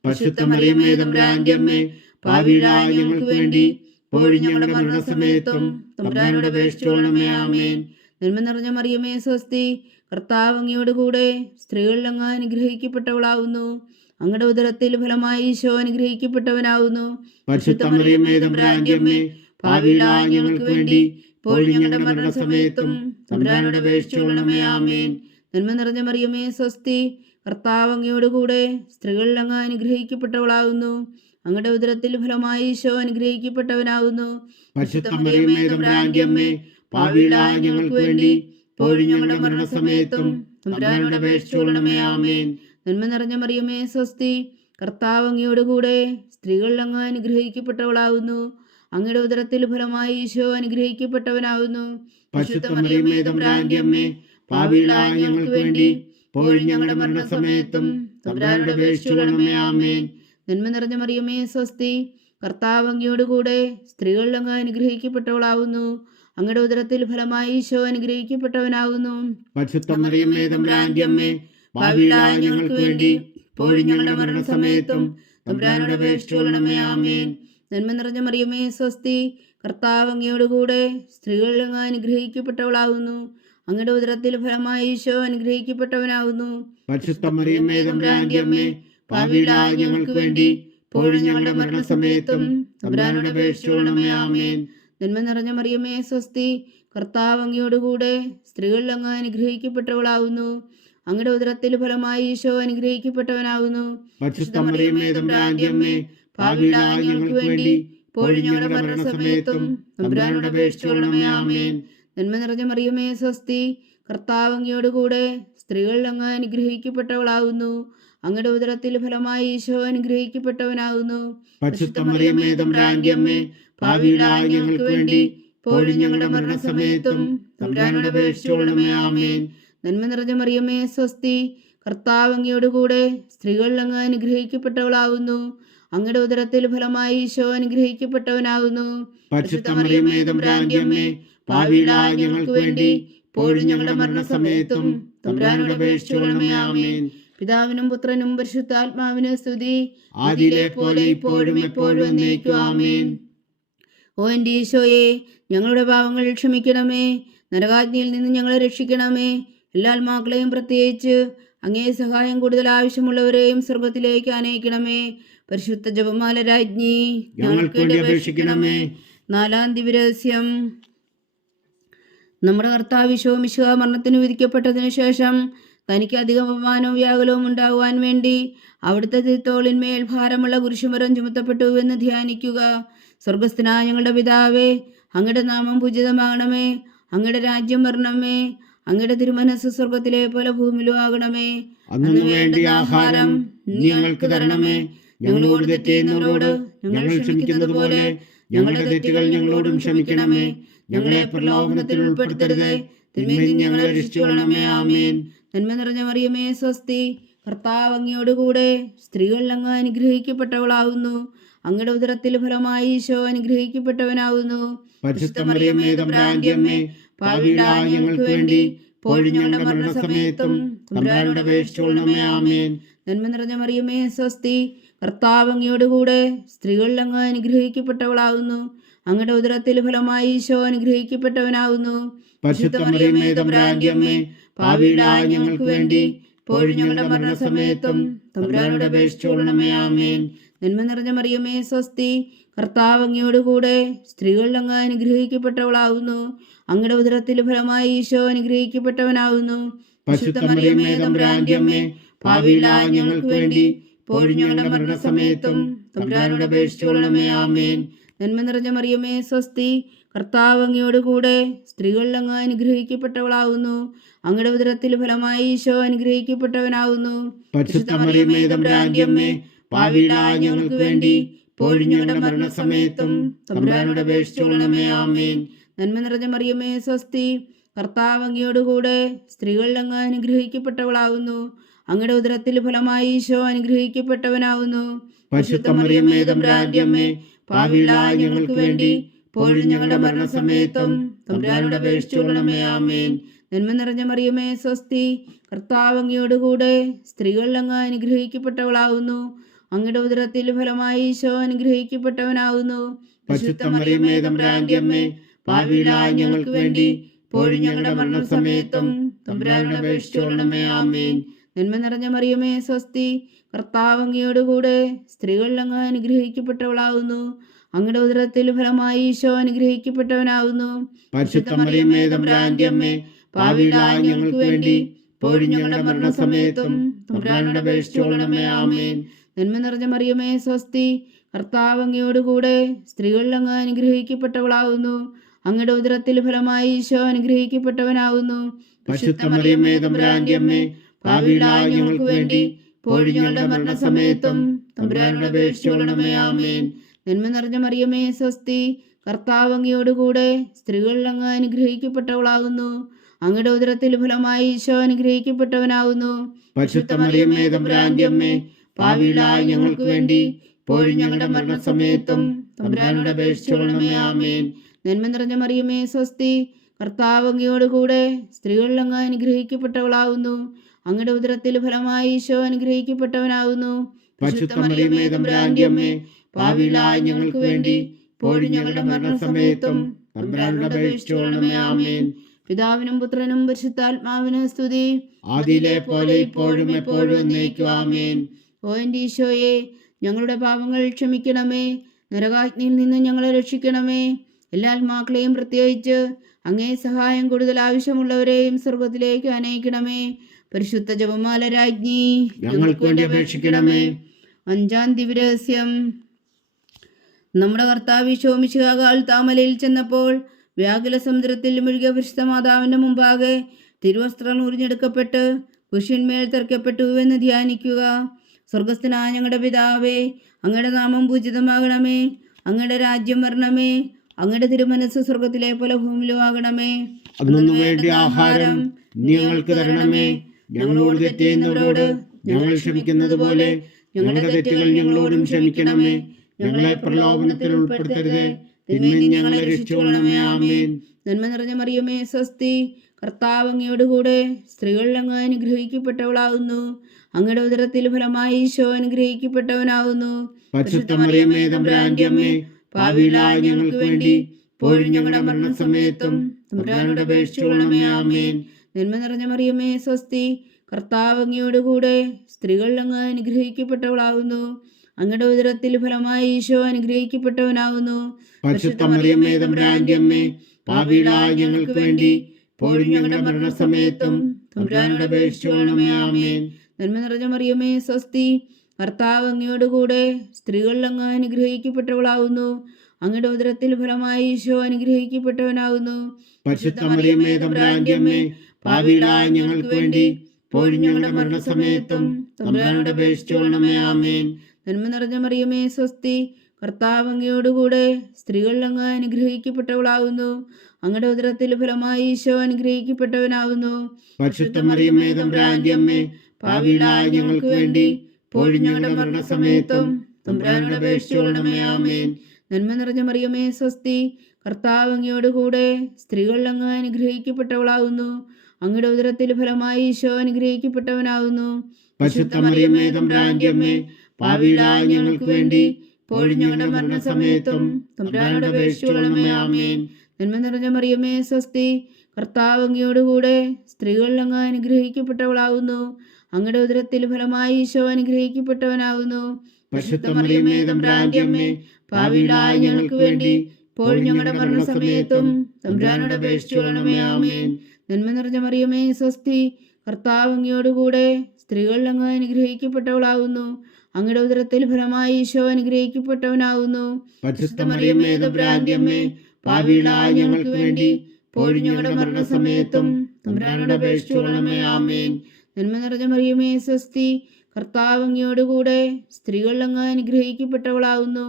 പരിശുദ്ധ മറിയമേ തമ്പുരാന്റെ അമ്മേ, പാപികളായ ഞങ്ങൾക്ക് വേണ്ടി ഇപ്പോഴും ഞങ്ങളുടെ മരണസമയത്തും തമ്പുരാനോട് അപേക്ഷിച്ചുകൊള്ളണമേ. ആമേൻ. നന്മ നിറഞ്ഞ മറിയമേ സ്വസ്തി, കർത്താവ് അങ്ങയോടുകൂടെ സ്ത്രീകളിൽ അങ്ങ് അനുഗ്രഹിക്കപ്പെട്ടവളാവുന്നു. അങ്ങയുടെ ഉദരത്തിൽ ഫലമായി ഈശോ അനുഗ്രഹിക്കപ്പെട്ടവനാവുന്നു. പരിശുദ്ധ മറിയമേ തമ്പുരാന്റെ അമ്മേ, പാപികളായ ഞങ്ങൾക്ക് വേണ്ടി ഇപ്പോഴും ഞങ്ങളുടെ മരണസമയത്തും തമ്പുരാനോട് അപേക്ഷിച്ചുകൊള്ളണമേ. ആമേൻ. നന്മ നിറഞ്ഞ മറിയമേ സ്വസ്തി, കർത്താവ് അങ്ങയോടുകൂടെ സ്ത്രീകളിൽ അങ്ങ് അനുഗ്രഹിക്കപ്പെട്ടവളാവുന്നു. അങ്ങയുടെ ഉദരത്തിൽ ഫലമായി ഈശോ അനുഗ്രഹിക്കപ്പെട്ടവനാവുന്നു. പരിശുദ്ധ മറിയമേ തമ്പുരാന്റെ അമ്മേ, പാപികളായ ഞങ്ങൾക്ക് വേണ്ടി ഇപ്പോഴും ഞങ്ങളുടെ മരണസമയത്തും തമ്പുരാനോട് അപേക്ഷിച്ചുകൊള്ളണമേ. ആമേൻ. നന്മ നിറഞ്ഞ മറിയമേ സ്വസ്തി, കർത്താവ് അങ്ങയോടുകൂടെ സ്ത്രീകളിൽ അങ്ങ് അനുഗ്രഹിക്കപ്പെട്ടവളാവുന്നു. അങ്ങയുടെ ഉദരത്തിൽ ഫലമായി ഈശോ അനുഗ്രഹിക്കപ്പെട്ടവനാവുന്നു. പരിശുദ്ധ മറിയമേ തമ്പുരാന്റെ അമ്മേ, പാപികളായ ഞങ്ങൾക്ക് വേണ്ടി ഇപ്പോഴും ഞങ്ങളുടെ മരണസമയത്തും തമ്പുരാനോട് അപേക്ഷിച്ചുകൊള്ളണമേ. ആമേൻ. നന്മ നിറഞ്ഞ മറിയമേ സ്വസ്തി, കർത്താവ് അങ്ങയോടുകൂടെ സ്ത്രീകളിൽ അങ്ങ് അനുഗ്രഹിക്കപ്പെട്ടവളാവുന്നു. അങ്ങയുടെ ഉദരത്തിൽ ഫലമായി ഈശോ അനുഗ്രഹിക്കപ്പെട്ടവനാവുന്നു. പരിശുദ്ധ മറിയമേ തമ്പുരാന്റെ അമ്മേ, പാപികളായ ഞങ്ങൾക്ക് വേണ്ടി ഇപ്പോഴും ഞങ്ങളുടെ മരണസമയത്തും തമ്പുരാനോട് അപേക്ഷിച്ചുകൊള്ളണമേ. ആമേൻ. നന്മ നിറഞ്ഞ മറിയമേ സ്വസ്തി, കർത്താവ് അങ്ങയോടുകൂടെ സ്ത്രീകളിൽ അങ്ങ് അനുഗ്രഹിക്കപ്പെട്ടവളാവുന്നു. അങ്ങയുടെ ഉദരത്തിൽ ഫലമായി ഈശോ അനുഗ്രഹിക്കപ്പെട്ടവനാവുന്നു. പരിശുദ്ധ മറിയമേ തമ്പുരാന്റെ അമ്മേ, പാപികളായ ഞങ്ങൾക്ക് വേണ്ടി ഇപ്പോഴും ഞങ്ങളുടെ മരണസമയത്തും തമ്പുരാനോട് അപേക്ഷിച്ചുകൊള്ളണമേ. ആമേൻ. നന്മ നിറഞ്ഞ മറിയമേ സ്വസ്തി, കർത്താവ് അങ്ങയോടുകൂടെ സ്ത്രീകളിൽ അങ്ങ് അനുഗ്രഹിക്കപ്പെട്ടവളാവുന്നു. അങ്ങയുടെ ഉദരത്തിൽ ഫലമായി ഈശോ അനുഗ്രഹിക്കപ്പെട്ടവനാവുന്നു. പരിശുദ്ധ മറിയമേ തമ്പുരാന്റെ അമ്മേ, പാപികളായ ഞങ്ങൾക്ക് വേണ്ടി ഇപ്പോഴും ഞങ്ങളുടെ മരണസമയത്തും തമ്പുരാനോട് അപേക്ഷിച്ചുകൊള്ളണമേ. ആമേൻ. നന്മ നിറഞ്ഞ മറിയമേ സ്വസ്തി, കർത്താവ് അങ്ങയോടുകൂടെ സ്ത്രീകളിൽ അങ്ങ് അനുഗ്രഹിക്കപ്പെട്ടവളാവുന്നു. അങ്ങയുടെ ഉദരത്തിൽ ഫലമായി ഈശോ അനുഗ്രഹിക്കപ്പെട്ടവനാവുന്നു. പരിശുദ്ധ മറിയമേ തമ്പുരാന്റെ അമ്മേ, പാപികളായ ഞങ്ങൾക്ക് വേണ്ടി ഇപ്പോഴും ഞങ്ങളുടെ മരണസമയത്തും തമ്പുരാനോട് അപേക്ഷിച്ചുകൊള്ളണമേ. ആമേൻ. നന്മ നിറഞ്ഞ മറിയമേ സ്വസ്തി, കർത്താവ് അങ്ങയോടുകൂടെ സ്ത്രീകളിൽ അങ്ങ് അനുഗ്രഹിക്കപ്പെട്ടവളാവുന്നു. അങ്ങയുടെ ഉദരത്തിൽ ഫലമായി ഈശോ അനുഗ്രഹിക്കപ്പെട്ടവനാകുന്നു. പരിശുദ്ധ മറിയമേ തമ്പുരാന്റെ അമ്മേ, പാപികളായ ഞങ്ങൾക്ക് വേണ്ടി ഇപ്പോഴും ഞങ്ങളുടെ മരണസമയത്തും തമ്പുരാനോട് അപേക്ഷിച്ചുകൊള്ളണമേ. ആമേൻ. പിതാവിനും പുത്രനും പരിശുദ്ധാത്മാവിനും സ്തുതി, ആദിയിലെ പോലെ ഇപ്പോഴും എപ്പോഴും എന്നേക്കും. ആമേൻ. ഓ എൻ്റെ ഈശോയെ, ഞങ്ങളുടെ പാവങ്ങൾ ക്ഷമിക്കണമേ. നരകാജ്ഞയിൽ നിന്ന് ഞങ്ങളെ രക്ഷിക്കണമേ. എല്ലാ ആത്മാക്കളെയും പ്രത്യേകിച്ച് അങ്ങേ സഹായം കൂടുതൽ ആവശ്യമുള്ളവരെയും സ്വർഗത്തിലേക്ക് അനയിക്കണമേ. പരിശുദ്ധ ജപമാല രാജ്ഞി, ഞങ്ങൾക്ക് വേണ്ടി അപേക്ഷിക്കണമേ. നാലാം ദിവ്യരഹസ്യം. നമ്മുടെ കർത്താവ് ഈശോ മിശിഹാ മരണത്തിന് വിധിക്കപ്പെട്ടതിനു ശേഷം തനിക്ക് അധികം അപമാനവും വ്യാകുലവും ഉണ്ടാകുവാൻ വേണ്ടി അവിടുത്തെ തിരുത്തോളിന്മേൽ ഭാരമുള്ള കുരിശുമരം ചുമത്തപ്പെട്ടു എന്ന് ധ്യാനിക്കുക. സ്വർഗസ്ഥനായ ഞങ്ങളുടെ പിതാവേ, അങ്ങയുടെ നാമം പൂജിതമാകണമേ. അങ്ങയുടെ രാജ്യം വരണമേ. അങ്ങയുടെ തിരുമനസ് സ്വർഗത്തിലെ പോലെ ഭൂമിയിലും ആകണമേ. അന്നു വേണ്ടിയ ആഹാരം ഇനി ഞങ്ങൾക്ക് തരണമേ. ഞങ്ങളോട് തെറ്റ് ചെയ്യുന്നവരോട് ഞങ്ങൾ ക്ഷമിക്കുന്നത് പോലെ ഞങ്ങളുടെ തെറ്റുകൾ ഞങ്ങളോടും ക്ഷമിക്കണമേ. ഞങ്ങളെ പ്രലോഭനത്തിൽ ഉൾപ്പെടുത്തരുതേ, തിന്മയിൽ നിന്ന് ഞങ്ങളെ രക്ഷിച്ചുകൊള്ളണമേ. ആമേൻ. നന്മ നിറഞ്ഞ മറിയമേ സ്വസ്തി, കർത്താവ് അങ്ങയോടുകൂടെ സ്ത്രീകളിൽ അങ്ങ് അനുഗ്രഹിക്കപ്പെട്ടവളാവുന്നു. അങ്ങയുടെ ഉദരത്തിൽ ഫലമായി ഈശോ അനുഗ്രഹിക്കപ്പെട്ടവനാവുന്നു. പരിശുദ്ധ മറിയമേ തമ്പുരാന്റെ അമ്മേ, പാപികളായ ഞങ്ങൾക്ക് വേണ്ടി ഇപ്പോഴും ഞങ്ങളുടെ മരണസമയത്തും തമ്പുരാനോട് അപേക്ഷിച്ചുകൊള്ളണമേ. ആമേൻ. നന്മ നിറഞ്ഞ മറിയമേ സ്വസ്തി, കർത്താവ് അങ്ങയോടുകൂടെ സ്ത്രീകളിൽ അങ്ങ് അനുഗ്രഹിക്കപ്പെട്ടവളാവുന്നു. അങ്ങയുടെ ഉദരത്തിൽ ഫലമായി ഈശോ അനുഗ്രഹിക്കപ്പെട്ടവനാവുന്നു. പരിശുദ്ധ മറിയമേ തമ്പുരാന്റെ അമ്മേ, പാപികളായ ഞങ്ങൾക്ക് വേണ്ടി ഇപ്പോഴും ഞങ്ങളുടെ മരണസമയത്തും തമ്പുരാനോട് അപേക്ഷിച്ചുകൊള്ളണമേ. ആമേൻ. നന്മ നിറഞ്ഞ മറിയമേ സ്വസ്തി, കർത്താവ് അങ്ങയോടുകൂടെ സ്ത്രീകളിൽ അങ്ങ് അനുഗ്രഹിക്കപ്പെട്ടവളാവുന്നു. അങ്ങയുടെ ഉദരത്തിൽ ഫലമായി ഈശോ അനുഗ്രഹിക്കപ്പെട്ടവനാവുന്നു. പരിശുദ്ധ മറിയമേ തമ്പുരാന്റെ അമ്മേ, പാപികളായ ഞങ്ങൾക്ക് വേണ്ടി ഇപ്പോഴും ഞങ്ങളുടെ മരണസമയത്തും തമ്പുരാനോട് അപേക്ഷിച്ചുകൊള്ളണമേ. ആമേൻ. നന്മ നിറഞ്ഞ മറിയമേ സ്വസ്തി, കർത്താവ് അങ്ങയോടുകൂടെ സ്ത്രീകളിൽ അങ്ങ് അനുഗ്രഹിക്കപ്പെട്ടവളാവുന്നു. അങ്ങയുടെ ഉദരത്തിൽ ഫലമായി ഈശോ അനുഗ്രഹിക്കപ്പെട്ടവനാവുന്നു. പരിശുദ്ധ മറിയമേ തമ്പുരാന്റെ അമ്മേ, പാപികളായ ഞങ്ങൾക്ക് വേണ്ടി ഇപ്പോഴും ഞങ്ങളുടെ മരണസമയത്തും തമ്പുരാനോട് അപേക്ഷിച്ചുകൊള്ളണമേ. ആമേൻ. നന്മ നിറഞ്ഞ മറിയമേ സ്വസ്തി, കർത്താവ് അങ്ങയോടുകൂടെ സ്ത്രീകളിൽ അങ്ങ് അനുഗ്രഹിക്കപ്പെട്ടവളാവുന്നു. അങ്ങയുടെ ഉദരത്തിൽ ഫലമായി ഈശോ അനുഗ്രഹിക്കപ്പെട്ടവനാവുന്നു. പരിശുദ്ധ മറിയമേ തമ്പുരാന്റെ അമ്മേ, പാപികളായ ഞങ്ങൾക്ക് വേണ്ടി ഇപ്പോഴും ഞങ്ങളുടെ മരണസമയത്തും തമ്പുരാനോട് അപേക്ഷിച്ചുകൊള്ളണമേ. ആമേൻ. നന്മ നിറഞ്ഞ മറിയമേ സ്വസ്തി, കർത്താവ് അങ്ങയോടുകൂടെ സ്ത്രീകളിൽ അങ്ങ് അനുഗ്രഹിക്കപ്പെട്ടവളാവുന്നു. അങ്ങയുടെ ഉദരത്തിൽ ഫലമായി ഈശോ അനുഗ്രഹിക്കപ്പെട്ടവനാവുന്നു. പരിശുദ്ധ മറിയമേ തമ്പുരാന്റെ അമ്മേ, പാപികളായ ഞങ്ങൾക്ക് വേണ്ടി ഇപ്പോഴും ഞങ്ങളുടെ മരണസമയത്തും തമ്പുരാനോട് അപേക്ഷിച്ചുകൊള്ളണമേ. ആമേൻ. നന്മ നിറഞ്ഞ മറിയമേ സ്വസ്തി, കർത്താവ് അങ്ങയോടുകൂടെ സ്ത്രീകളിൽ അങ്ങ് അനുഗ്രഹിക്കപ്പെട്ടവളാവുന്നു. അങ്ങയുടെ ഉദരത്തിൽ ഫലമായി ഈശോ അനുഗ്രഹിക്കപ്പെട്ടവനാവുന്നു. പരിശുദ്ധ മറിയമേ തമ്പുരാന്റെ അമ്മേ, പാപികളായ ഞങ്ങൾക്ക് വേണ്ടി ഇപ്പോഴും ഞങ്ങളുടെ മരണസമയത്തും തമ്പുരാനോട് അപേക്ഷിച്ചുകൊള്ളണമേ. ആമേൻ. നന്മ നിറഞ്ഞ മറിയമേ സ്വസ്തി, കർത്താവ് അങ്ങയോടുകൂടെ സ്ത്രീകളിൽ അങ്ങ് അനുഗ്രഹിക്കപ്പെട്ടവളാവുന്നു. അങ്ങയുടെ ഉദരത്തിൽ ഫലമായി ഈശോ അനുഗ്രഹിക്കപ്പെട്ടവനാവുന്നു. പരിശുദ്ധ മറിയമേ തമ്പുരാന്റെ അമ്മേ, പാപികളായ ഞങ്ങൾക്ക് വേണ്ടി ഇപ്പോഴും ഞങ്ങളുടെ മരണസമയത്തും തമ്പുരാനോട് അപേക്ഷിച്ചുകൊള്ളണമേ. ആമേൻ. നന്മ നിറഞ്ഞ മറിയമേ സ്വസ്തി, കർത്താവ് അങ്ങയോടുകൂടെ സ്ത്രീകളിൽ അങ്ങ് അനുഗ്രഹിക്കപ്പെട്ടവളാകുന്നു. അങ്ങയുടെ ഉദരത്തിൽ ഫലമായി ഈശോ അനുഗ്രഹിക്കപ്പെട്ടവനാവുന്നു. പരിശുദ്ധ മറിയമേ തമ്പുരാന്റെ അമ്മേ, പാപികളായ ഞങ്ങൾക്ക് വേണ്ടി ഇപ്പോഴും ഞങ്ങളുടെ മരണസമയത്തും തമ്പുരാനോട് അപേക്ഷിച്ചുകൊള്ളണമേ. ആമേൻ. നന്മ നിറഞ്ഞ മറിയമേ സ്വസ്തി, കർത്താവ് അങ്ങയോടുകൂടെ സ്ത്രീകളിൽ അങ്ങ് അനുഗ്രഹിക്കപ്പെട്ടവളാവുന്നു. അങ്ങയുടെ ഉദരത്തിൽ ഫലമായി ഈശോ അനുഗ്രഹിക്കപ്പെട്ടവനാവുന്നു. പരിശുദ്ധ മറിയമേ തമ്പുരാന്റെ അമ്മേ, പാപികളായ ഞങ്ങൾക്ക് വേണ്ടി ഇപ്പോഴും ഞങ്ങളുടെ മരണസമയത്തും തമ്പുരാനോട് അപേക്ഷിച്ചുകൊള്ളണമേ. ആമേൻ. പിതാവിനും പുത്രനും പരിശുദ്ധാത്മാവിനും സ്തുതി, ആദിയിലെ പോലെ ഇപ്പോഴും എപ്പോഴും എന്നേക്കും. ആമേൻ. ഓ എൻ്റെ ഈശോയെ, ഞങ്ങളുടെ പാപങ്ങൾ ക്ഷമിക്കണമേ, നരകാഗ്നിയിൽ നിന്ന് ഞങ്ങളെ രക്ഷിക്കണമേ. എല്ലാ ആത്മാക്കളെയും പ്രത്യേകിച്ച് അങ്ങേ സഹായം കൂടുതൽ ആവശ്യമുള്ളവരെയും സ്വർഗത്തിലേക്ക് അനയിക്കണമേ. പരിശുദ്ധ ജപമാല രാജ്ഞി, ഞങ്ങൾക്ക് വേണ്ടി അപേക്ഷിക്കണമേ. 5-ാം ദിവ്യരഹസ്യം. നമ്മുടെ കർത്താവ് ഈശോ മിശിഹാ താമലയിൽ ചെന്നപ്പോൾ വ്യാകുല സമുദ്രത്തിൽ മുഴുകിയ പരിശുദ്ധ മാതാവിൻ്റെ മുമ്പാകെ തിരുവസ്ത്രം ഉറിഞ്ഞെടുക്കപ്പെട്ട് കുരിശിന്മേൽ തറയ്ക്കപ്പെട്ടു എന്ന് ധ്യാനിക്കുക. സ്വർഗസ്ഥനായ ഞങ്ങളുടെ പിതാവേ, അങ്ങയുടെ നാമം പൂജിതമാകണമേ. അങ്ങയുടെ രാജ്യം വരണമേ. അങ്ങയുടെ തിരുമനസ് സ്വർഗത്തിലെ പോലെ ഭൂമിയിലും ആകണമേ. അന്നു വേണ്ടി ആഹാരം ഞങ്ങൾക്ക് തരണമേ. ഞങ്ങളോട് തെറ്റ് ചെയ്യുന്നവരോട് ഞങ്ങൾ ക്ഷമിക്കുന്നത് പോലെ ഞങ്ങളുടെ തെറ്റുകൾ ഞങ്ങളോടും ക്ഷമിക്കണമേ. ഞങ്ങളെ പ്രലോഭനത്തിൽ ഉൾപ്പെടുത്തരുതേ, തിന്മയിൽ നിന്ന് ഞങ്ങളെ രക്ഷിച്ചുകൊള്ളണമേ. ആമേൻ. നന്മ നിറഞ്ഞ മറിയമേ സ്വസ്തി, കർത്താവ് അങ്ങയോടുകൂടെ സ്ത്രീകളിൽ അങ്ങ് അനുഗ്രഹിക്കപ്പെട്ടവളാകുന്നു. അങ്ങയുടെ ഉദരത്തിൽ ഫലമായി ഈശോ അനുഗ്രഹിക്കപ്പെട്ടവനാകുന്നു. പരിശുദ്ധ മറിയമേ തമ്പുരാന്റെ അമ്മേ, പാപികളായ ഞങ്ങൾക്ക് വേണ്ടി ഇപ്പോഴും ഞങ്ങളുടെ മരണസമയത്തും തമ്പുരാനോട് അപേക്ഷിച്ചുകൊള്ളണമേ. ആമേൻ. നന്മ നിറഞ്ഞ മറിയമേ സ്വസ്തി, കർത്താവ് അങ്ങയോടുകൂടെ സ്ത്രീകളിൽ അങ്ങ് അനുഗ്രഹിക്കപ്പെട്ടവളാകുന്നു. അങ്ങയുടെ ഉദരത്തിൽ ഫലമായി ഈശോ അനുഗ്രഹിക്കപ്പെട്ടവനാകുന്നു. പരിശുദ്ധ മറിയമേ തമ്പുരാന്റെ അമ്മേ, പാപികളായ ഞങ്ങൾക്ക് വേണ്ടി ഇപ്പോഴും ഞങ്ങളുടെ മരണസമയത്തും തമ്പുരാനോട് അപേക്ഷിച്ചുകൊള്ളണമേ. ആമേൻ. നന്മ നിറഞ്ഞ മറിയമേ സ്വസ്തി, കർത്താവ് അങ്ങയോടുകൂടെ സ്ത്രീകളിൽ അങ്ങ് അനുഗ്രഹിക്കപ്പെട്ടവളാകുന്നു. അങ്ങയുടെ ഉദരത്തിൽ ഫലമായി ഈശോ അനുഗ്രഹിക്കപ്പെട്ടവനാകുന്നു. പരിശുദ്ധ മറിയമേ തമ്പുരാന്റെ അമ്മേ, പാപികളായ ഞങ്ങൾക്ക് വേണ്ടി ഇപ്പോഴും ഞങ്ങളുടെ മരണസമയത്തും തമ്പുരാനോട് അപേക്ഷിച്ചുകൊള്ളണമേ. ആമേൻ. നന്മ നിറഞ്ഞ മറിയമേ സ്വസ്തി, കർത്താവ് അങ്ങയോടുകൂടെ സ്ത്രീകളിൽ അങ്ങ് അനുഗ്രഹിക്കപ്പെട്ടവളാകുന്നു. അങ്ങയുടെ ഉദരത്തിൽ ഫലമായി ഈശോ അനുഗ്രഹിക്കപ്പെട്ടവനാകുന്നു. പരിശുദ്ധ മറിയമേ തമ്പുരാന്റെ അമ്മേ, പാപികളായ ഞങ്ങൾക്ക് വേണ്ടി ഇപ്പോഴും ഞങ്ങളുടെ മരണസമയത്തും തമ്പുരാനോട് അപേക്ഷിച്ചുകൊള്ളണമേ. ആമേൻ. നന്മ നിറഞ്ഞ മറിയമേ സ്വസ്തി, കർത്താവ് അങ്ങയോട് കൂടെ സ്ത്രീകളിൽ അങ്ങ് അനുഗ്രഹിക്കപ്പെട്ടവളാകുന്നു. അങ്ങയുടെ ഉദരത്തിൽ ഫലമായി ഈശോ അനുഗ്രഹിക്കപ്പെട്ടവനാകുന്നു. പരിശുദ്ധ മറിയമേ തമ്പുരാന്റെ അമ്മേ, പാപികളായ ഞങ്ങൾക്ക് വേണ്ടി ഇപ്പോഴും ഞങ്ങളുടെ മരണസമയത്തും തമ്പുരാനോട് അപേക്ഷിച്ചുകൊള്ളണമേ. ആമേൻ. നന്മ നിറഞ്ഞ മറിയമേ സ്വസ്തി, കർത്താവ് അങ്ങയോട് കൂടെ സ്ത്രീകളിൽ അങ്ങ് അനുഗ്രഹിക്കപ്പെട്ടവളാകുന്നു. അങ്ങയുടെ ഉദരത്തിൽ ഫലമായി ഈശോ അനുഗ്രഹിക്കപ്പെട്ടവനാകുന്നു. പരിശുദ്ധ മറിയമേ തമ്പുരാന്റെ അമ്മേ, പാപികളായ ഞങ്ങൾക്ക് വേണ്ടി ഇപ്പോഴും ഞങ്ങളുടെ മരണസമയത്തും തമ്പുരാനോട് അപേക്ഷിച്ചുകൊള്ളണമേ. ആമേൻ. നന്മ നിറഞ്ഞ മറിയമേ സ്വസ്തി, കർത്താവ് അങ്ങയോട് കൂടെ സ്ത്രീകളിൽ അങ്ങ് അനുഗ്രഹിക്കപ്പെട്ടവളാകുന്നു. അങ്ങയുടെ ഉദരത്തിൽ ഫലമായി ഈശോ അനുഗ്രഹിക്കപ്പെട്ടവനാകുന്നു. പരിശുദ്ധ മറിയമേ തമ്പുരാന്റെ അമ്മേ, പാപികളായ ഞങ്ങൾക്ക് വേണ്ടി ഇപ്പോഴും ഞങ്ങളുടെ മരണസമയത്തും തമ്പുരാനോട് അപേക്ഷിച്ചുകൊള്ളണമേ. ആമേൻ. നന്മ നിറഞ്ഞ മറിയമേ സ്വസ്തി, കർത്താവ് അങ്ങയോട് കൂടെ സ്ത്രീകളിൽ അങ്ങ് അനുഗ്രഹിക്കപ്പെട്ടവളാകുന്നു.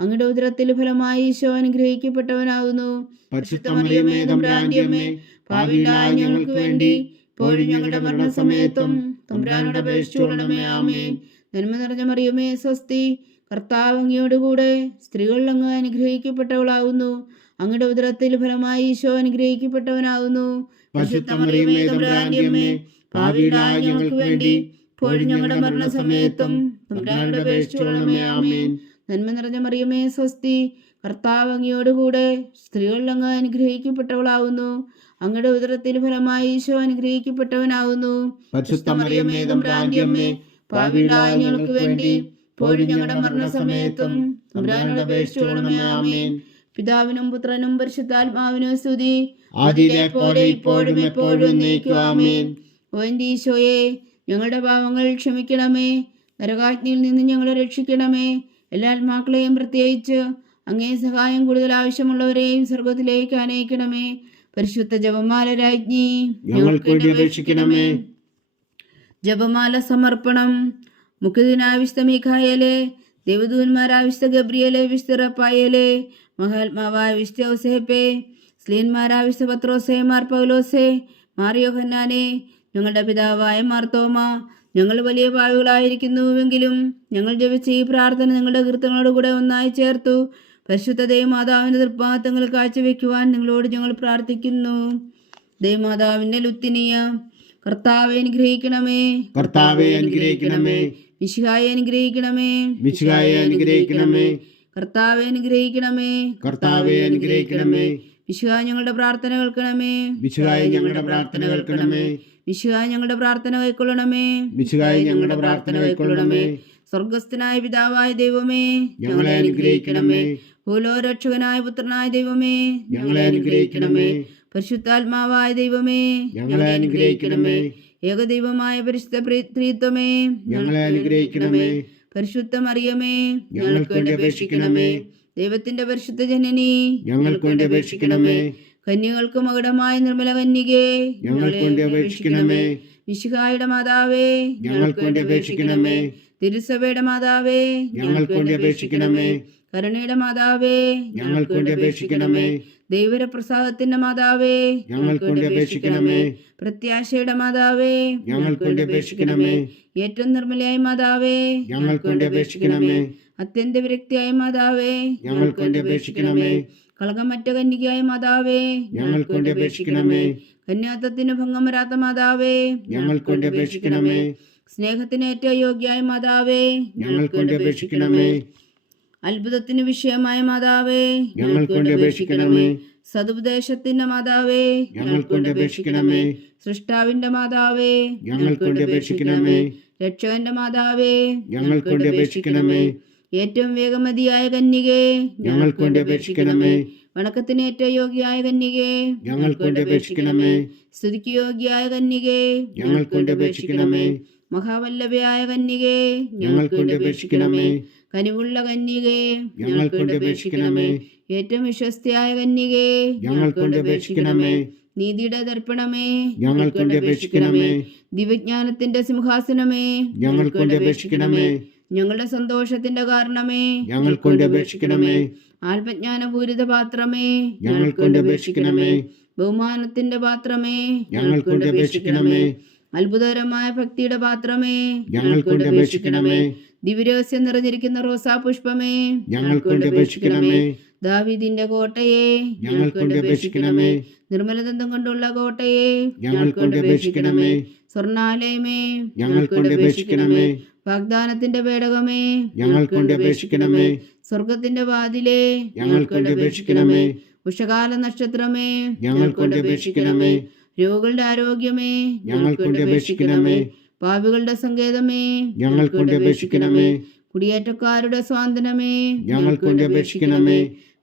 അങ്ങയുടെ ഉദരത്തിൽ ഫലമായി ഈശോ അനുഗ്രഹിക്കപ്പെട്ടവനാകുന്നു. പരിശുദ്ധ മറിയമേ തമ്പുരാന്റെ അമ്മേ, പാപികളായ ഞങ്ങൾക്ക് വേണ്ടി ഇപ്പോഴും ഞങ്ങളുടെ മരണസമയത്തും തമ്പുരാനോട് അപേക്ഷിച്ചുകൊള്ളണമേ. ആമേൻ. നന്മ നിറഞ്ഞ മറിയമേ സ്വസ്തി, കർത്താവ് അങ്ങയോട് കൂടെ സ്ത്രീകളിൽ അങ്ങ് അനുഗ്രഹിക്കപ്പെട്ടവളാകുന്നു. അങ്ങയുടെ ഉദരത്തിൽ ഫലമായി ഈശോ അനുഗ്രഹിക്കപ്പെട്ടവനാകുന്നു. പരിശുദ്ധ മറിയമേ തമ്പുരാന്റെ അമ്മേ, പാപികളായ ഞങ്ങൾക്ക് വേണ്ടി ഇപ്പോഴും ഞങ്ങളുടെ മരണസമയത്തും തമ്പുരാനോട് അപേക്ഷിച്ചുകൊള്ളണമേ. ആമേൻ. നന്മ നിറഞ്ഞ മറിയമേ സ്വസ്തി, കർത്താവ് അങ്ങയോട് കൂടെ സ്ത്രീകളിൽ അങ്ങ് അനുഗ്രഹിക്കപ്പെട്ടവളാകുന്നു. അങ്ങയുടെ ഉദരത്തിൽ ഫലമായി ഈശോ അനുഗ്രഹിക്കപ്പെട്ടവനാകുന്നു. പരിശുദ്ധ മറിയമേ തമ്പുരാന്റെ അമ്മേ, പാപികളായ ഞങ്ങൾക്ക് വേണ്ടി ഇപ്പോഴും ഞങ്ങളുടെ മരണസമയത്തും തമ്പുരാനോട് അപേക്ഷിച്ചുകൊള്ളണമേ. ആമേൻ. പിതാവിനും പുത്രനും പരിശുദ്ധാത്മാവിനും സ്തുതി, ആദിയിലെ പോലെ ഇപ്പോഴും എപ്പോഴും എന്നേക്കും. ആമേൻ. ഓ എൻ്റെ ഈശോയെ, ഞങ്ങളുടെ പാപങ്ങൾ ക്ഷമിക്കണമേ. നരകാഗ്നിയിൽ നിന്ന് ഞങ്ങളെ രക്ഷിക്കണമേ. എല്ലാ ആത്മാക്കളെയും പ്രത്യേകിച്ച് അങ്ങേ സഹായം കൂടുതൽ ആവശ്യമുള്ളവരെയും സ്വർഗത്തിലേക്ക് അനയിക്കണമേ. പരിശുദ്ധ ജപമാല രാജ്ഞി, ഞങ്ങൾക്ക് വേണ്ടി അപേക്ഷിക്കണമേ. ജപമാല സമർപ്പണം. മുഖ്യദിനായ വിശുദ്ധ മീഖായേലേ, ദേവദൂതന്മാരായ വിശുദ്ധ ഗബ്രിയേലേ, വിശുദ്ധ റഫായേലേ, മഹാത്മാവായ വിശുദ്ധ ഔസേപ്പേ, സ്ലീന്മാരായ വിശുദ്ധ പത്രോസേ, മാർ പൗലോസേ, മാർ യോഹന്നാനെ, ഞങ്ങളുടെ പിതാവായ മാർത്തോമ, ഞങ്ങൾ വലിയ പാവികളായിരിക്കുന്നുവെങ്കിലും ഞങ്ങൾ ജപിച്ച ഈ പ്രാർത്ഥന നിങ്ങളുടെ കൃത്യങ്ങളോടുകൂടെ ഒന്നായി ചേർത്തു പരിശുദ്ധ ദേവമാതാവിൻ്റെ തൃപ്പാദങ്ങൾ കാഴ്ചവെക്കുവാൻ നിങ്ങളോട് ഞങ്ങൾ പ്രാർത്ഥിക്കുന്നു. ദേവമാതാവിൻ്റെ ലുത്തിനിയ, കർത്താവെ അനുഗ്രഹിക്കണമേ. കർത്താവെ അനുഗ്രഹിക്കണമേ. മിശിഹായെ അനുഗ്രഹിക്കണമേ. മിശിഹായെ അനുഗ്രഹിക്കണമേ. കർത്താവെ അനുഗ്രഹിക്കണമേ. കർത്താവെ അനുഗ്രഹിക്കണമേ. മിശിഹാ ഞങ്ങളുടെ പ്രാർത്ഥന കേൾക്കണമേ. മിശിഹായെ ഞങ്ങളുടെ പ്രാർത്ഥന കേൾക്കണമേ. മിശിഹാ ഞങ്ങളുടെ പ്രാർത്ഥന കൈക്കൊള്ളണമേ. മിശിഹായെ ഞങ്ങളുടെ പ്രാർത്ഥന കൈക്കൊള്ളണമേ. സ്വർഗസ്ഥനായ പിതാവായ ദൈവമേ, ഞങ്ങളെ അനുഗ്രഹിക്കണമേ. ഭൂലോകരക്ഷകനായ പുത്രനായ ദൈവമേ, ഞങ്ങളെ അനുഗ്രഹിക്കണമേ. പരിശുദ്ധാത്മാവായ ദൈവമേ, ഞങ്ങളെ അനുഗ്രഹിക്കണമേ. ഏകദൈവമായ പരിശുദ്ധ ത്രിത്വമേ, ഞങ്ങളെ അനുഗ്രഹിക്കണമേ. പരിശുദ്ധ മറിയമേ, ഞങ്ങൾക്ക് വേണ്ടി അപേക്ഷിക്കണമേ. ദൈവത്തിന്റെ പരിശുദ്ധ ജനനി, ഞങ്ങൾക്ക് വേണ്ടി അപേക്ഷിക്കണമേ. കന്യകൾക്ക് മകുടമായ നിർമ്മല കന്യകേ, ഞങ്ങൾക്ക് വേണ്ടി അപേക്ഷിക്കണമേ. മിശിഹായുടെ മാതാവേ, ഞങ്ങൾക്ക് വേണ്ടി അപേക്ഷിക്കണമേ. തിരുസഭയുടെ മാതാവേ, ഞങ്ങൾക്ക് വേണ്ടി അപേക്ഷിക്കണമേ. കരുണയുടെ മാതാവേ, ഞങ്ങൾക്ക് വേണ്ടി അപേക്ഷിക്കണമേ. ദൈവപ്രസാദത്തിന്റെ മാതാവേ, ഞങ്ങൾക്ക് വേണ്ടി അപേക്ഷിക്കണമേ. പ്രത്യാശയുടെ മാതാവേ, ഞങ്ങൾക്ക് വേണ്ടി അപേക്ഷിക്കണമേ. ഏറ്റവും നിർമ്മലയായ മാതാവേ, ഞങ്ങൾക്ക് വേണ്ടി അപേക്ഷിക്കണമേ. അത്യന്ത വിരക്തിയായ മാതാവേ, ഞങ്ങൾക്ക് വേണ്ടി അപേക്ഷിക്കണമേ. കളങ്കമറ്റ കന്യകയായ മാതാവേ, ഞങ്ങൾക്ക് വേണ്ടി അപേക്ഷിക്കണമേ. കന്യാത്വത്തിന് ഭംഗം വരാത്ത മാതാവേ, ഞങ്ങൾക്ക് വേണ്ടി അപേക്ഷിക്കണമേ. സ്നേഹത്തിന് ഏറ്റവും യോഗ്യയായ മാതാവേ, ഞങ്ങൾക്ക് വേണ്ടി അപേക്ഷിക്കണമേ. അത്ഭുതത്തിന് വിഷയമായ മാതാവേ, ഞങ്ങൾക്ക് വേണ്ടി അപേക്ഷിക്കണമേ. സതുപദേശത്തിന്റെ മാതാവേ, ഞങ്ങൾക്ക് വേണ്ടി അപേക്ഷിക്കണമേ. സൃഷ്ടാവിന്റെ മാതാവേ, ഞങ്ങൾക്ക് വേണ്ടി അപേക്ഷിക്കണമേ. രക്ഷകന്റെ മാതാവേ, ഞങ്ങൾക്ക് വേണ്ടി അപേക്ഷിക്കണമേ. ഏറ്റവും വേഗമതിയായ കന്യകേ, ഞങ്ങൾക്ക് വേണ്ടി അപേക്ഷിക്കണമേ. വണക്കത്തിന് ഏറ്റവും യോഗ്യയായ കന്യകേ, ഞങ്ങൾക്ക് വേണ്ടി അപേക്ഷിക്കണമേ. സ്തുതിക്ക് യോഗ്യയായ കന്യകേ, ഞങ്ങൾക്ക് വേണ്ടി അപേക്ഷിക്കണമേ. മഹാവല്ലഭയായ കന്യകേ, ഞങ്ങൾക്ക് വേണ്ടി അപേക്ഷിക്കണമേ. കനിവുള്ള കന്യകേ, ഞങ്ങൾക്ക് വേണ്ടി അപേക്ഷിക്കണമേ. ഏറ്റവും വിശ്വസ്തയായ കന്യകേ, ഞങ്ങൾക്ക് വേണ്ടി അപേക്ഷിക്കണമേ. നീതിയുടെ ദർപ്പണമേ, ഞങ്ങൾക്ക് വേണ്ടി അപേക്ഷിക്കണമേ. ദിവ്യജ്ഞാനത്തിന്റെ സിംഹാസനമേ, ഞങ്ങൾക്ക് വേണ്ടി അപേക്ഷിക്കണമേ. ഞങ്ങളുടെ സന്തോഷത്തിന്റെ കാരണമേ, ഞങ്ങൾക്ക് വേണ്ടി അപേക്ഷിക്കണമേ. ആത്മജ്ഞാനപൂരിത പാത്രമേ, ഞങ്ങൾക്ക് വേണ്ടി അപേക്ഷിക്കണമേ. ബഹുമാനത്തിന്റെ പാത്രമേ, ഞങ്ങൾക്ക് വേണ്ടി അപേക്ഷിക്കണമേ. അത്ഭുതകരമായ ഭക്തിയുടെ പാത്രമേ, ഞങ്ങൾക്ക് വേണ്ടി അപേക്ഷിക്കണമേ. ദിവ്യരഹസ്യം നിറഞ്ഞിരിക്കുന്ന റോസാ പുഷ്പമേ, ഞങ്ങൾക്ക് വേണ്ടി അപേക്ഷിക്കണമേ. ദാവീദിന്റെ കോട്ടയെ, ഞങ്ങൾക്ക് വേണ്ടി അപേക്ഷിക്കണമേ. നിർമ്മലദന്തം കൊണ്ടുള്ള കോട്ടയെ, ഞങ്ങൾക്ക് വേണ്ടി അപേക്ഷിക്കണമേ. സ്വർണാലയമേ, ഞങ്ങൾക്ക് വേണ്ടി അപേക്ഷിക്കണമേ. വാഗ്ദാനത്തിന്റെ പേടകമേ, ഞങ്ങൾക്ക് വേണ്ടി അപേക്ഷിക്കണമേ. സ്വർഗത്തിന്റെ വാതിലേ, ഞങ്ങൾക്ക് വേണ്ടി അപേക്ഷിക്കണമേ. ഉഷകാല നക്ഷത്രമേ, ഞങ്ങൾക്ക് വേണ്ടി അപേക്ഷിക്കണമേ. രോഗികളുടെ ആരോഗ്യമേ, ഞങ്ങൾക്ക് വേണ്ടി അപേക്ഷിക്കണമേ. പാപികളുടെ സങ്കേതമേ, ഞങ്ങൾക്ക് വേണ്ടി അപേക്ഷിക്കണമേ. കുടിയേറ്റക്കാരുടെ സ്വാതന്ത്ര്യമേ, ഞങ്ങൾക്ക് വേണ്ടി അപേക്ഷിക്കണമേ.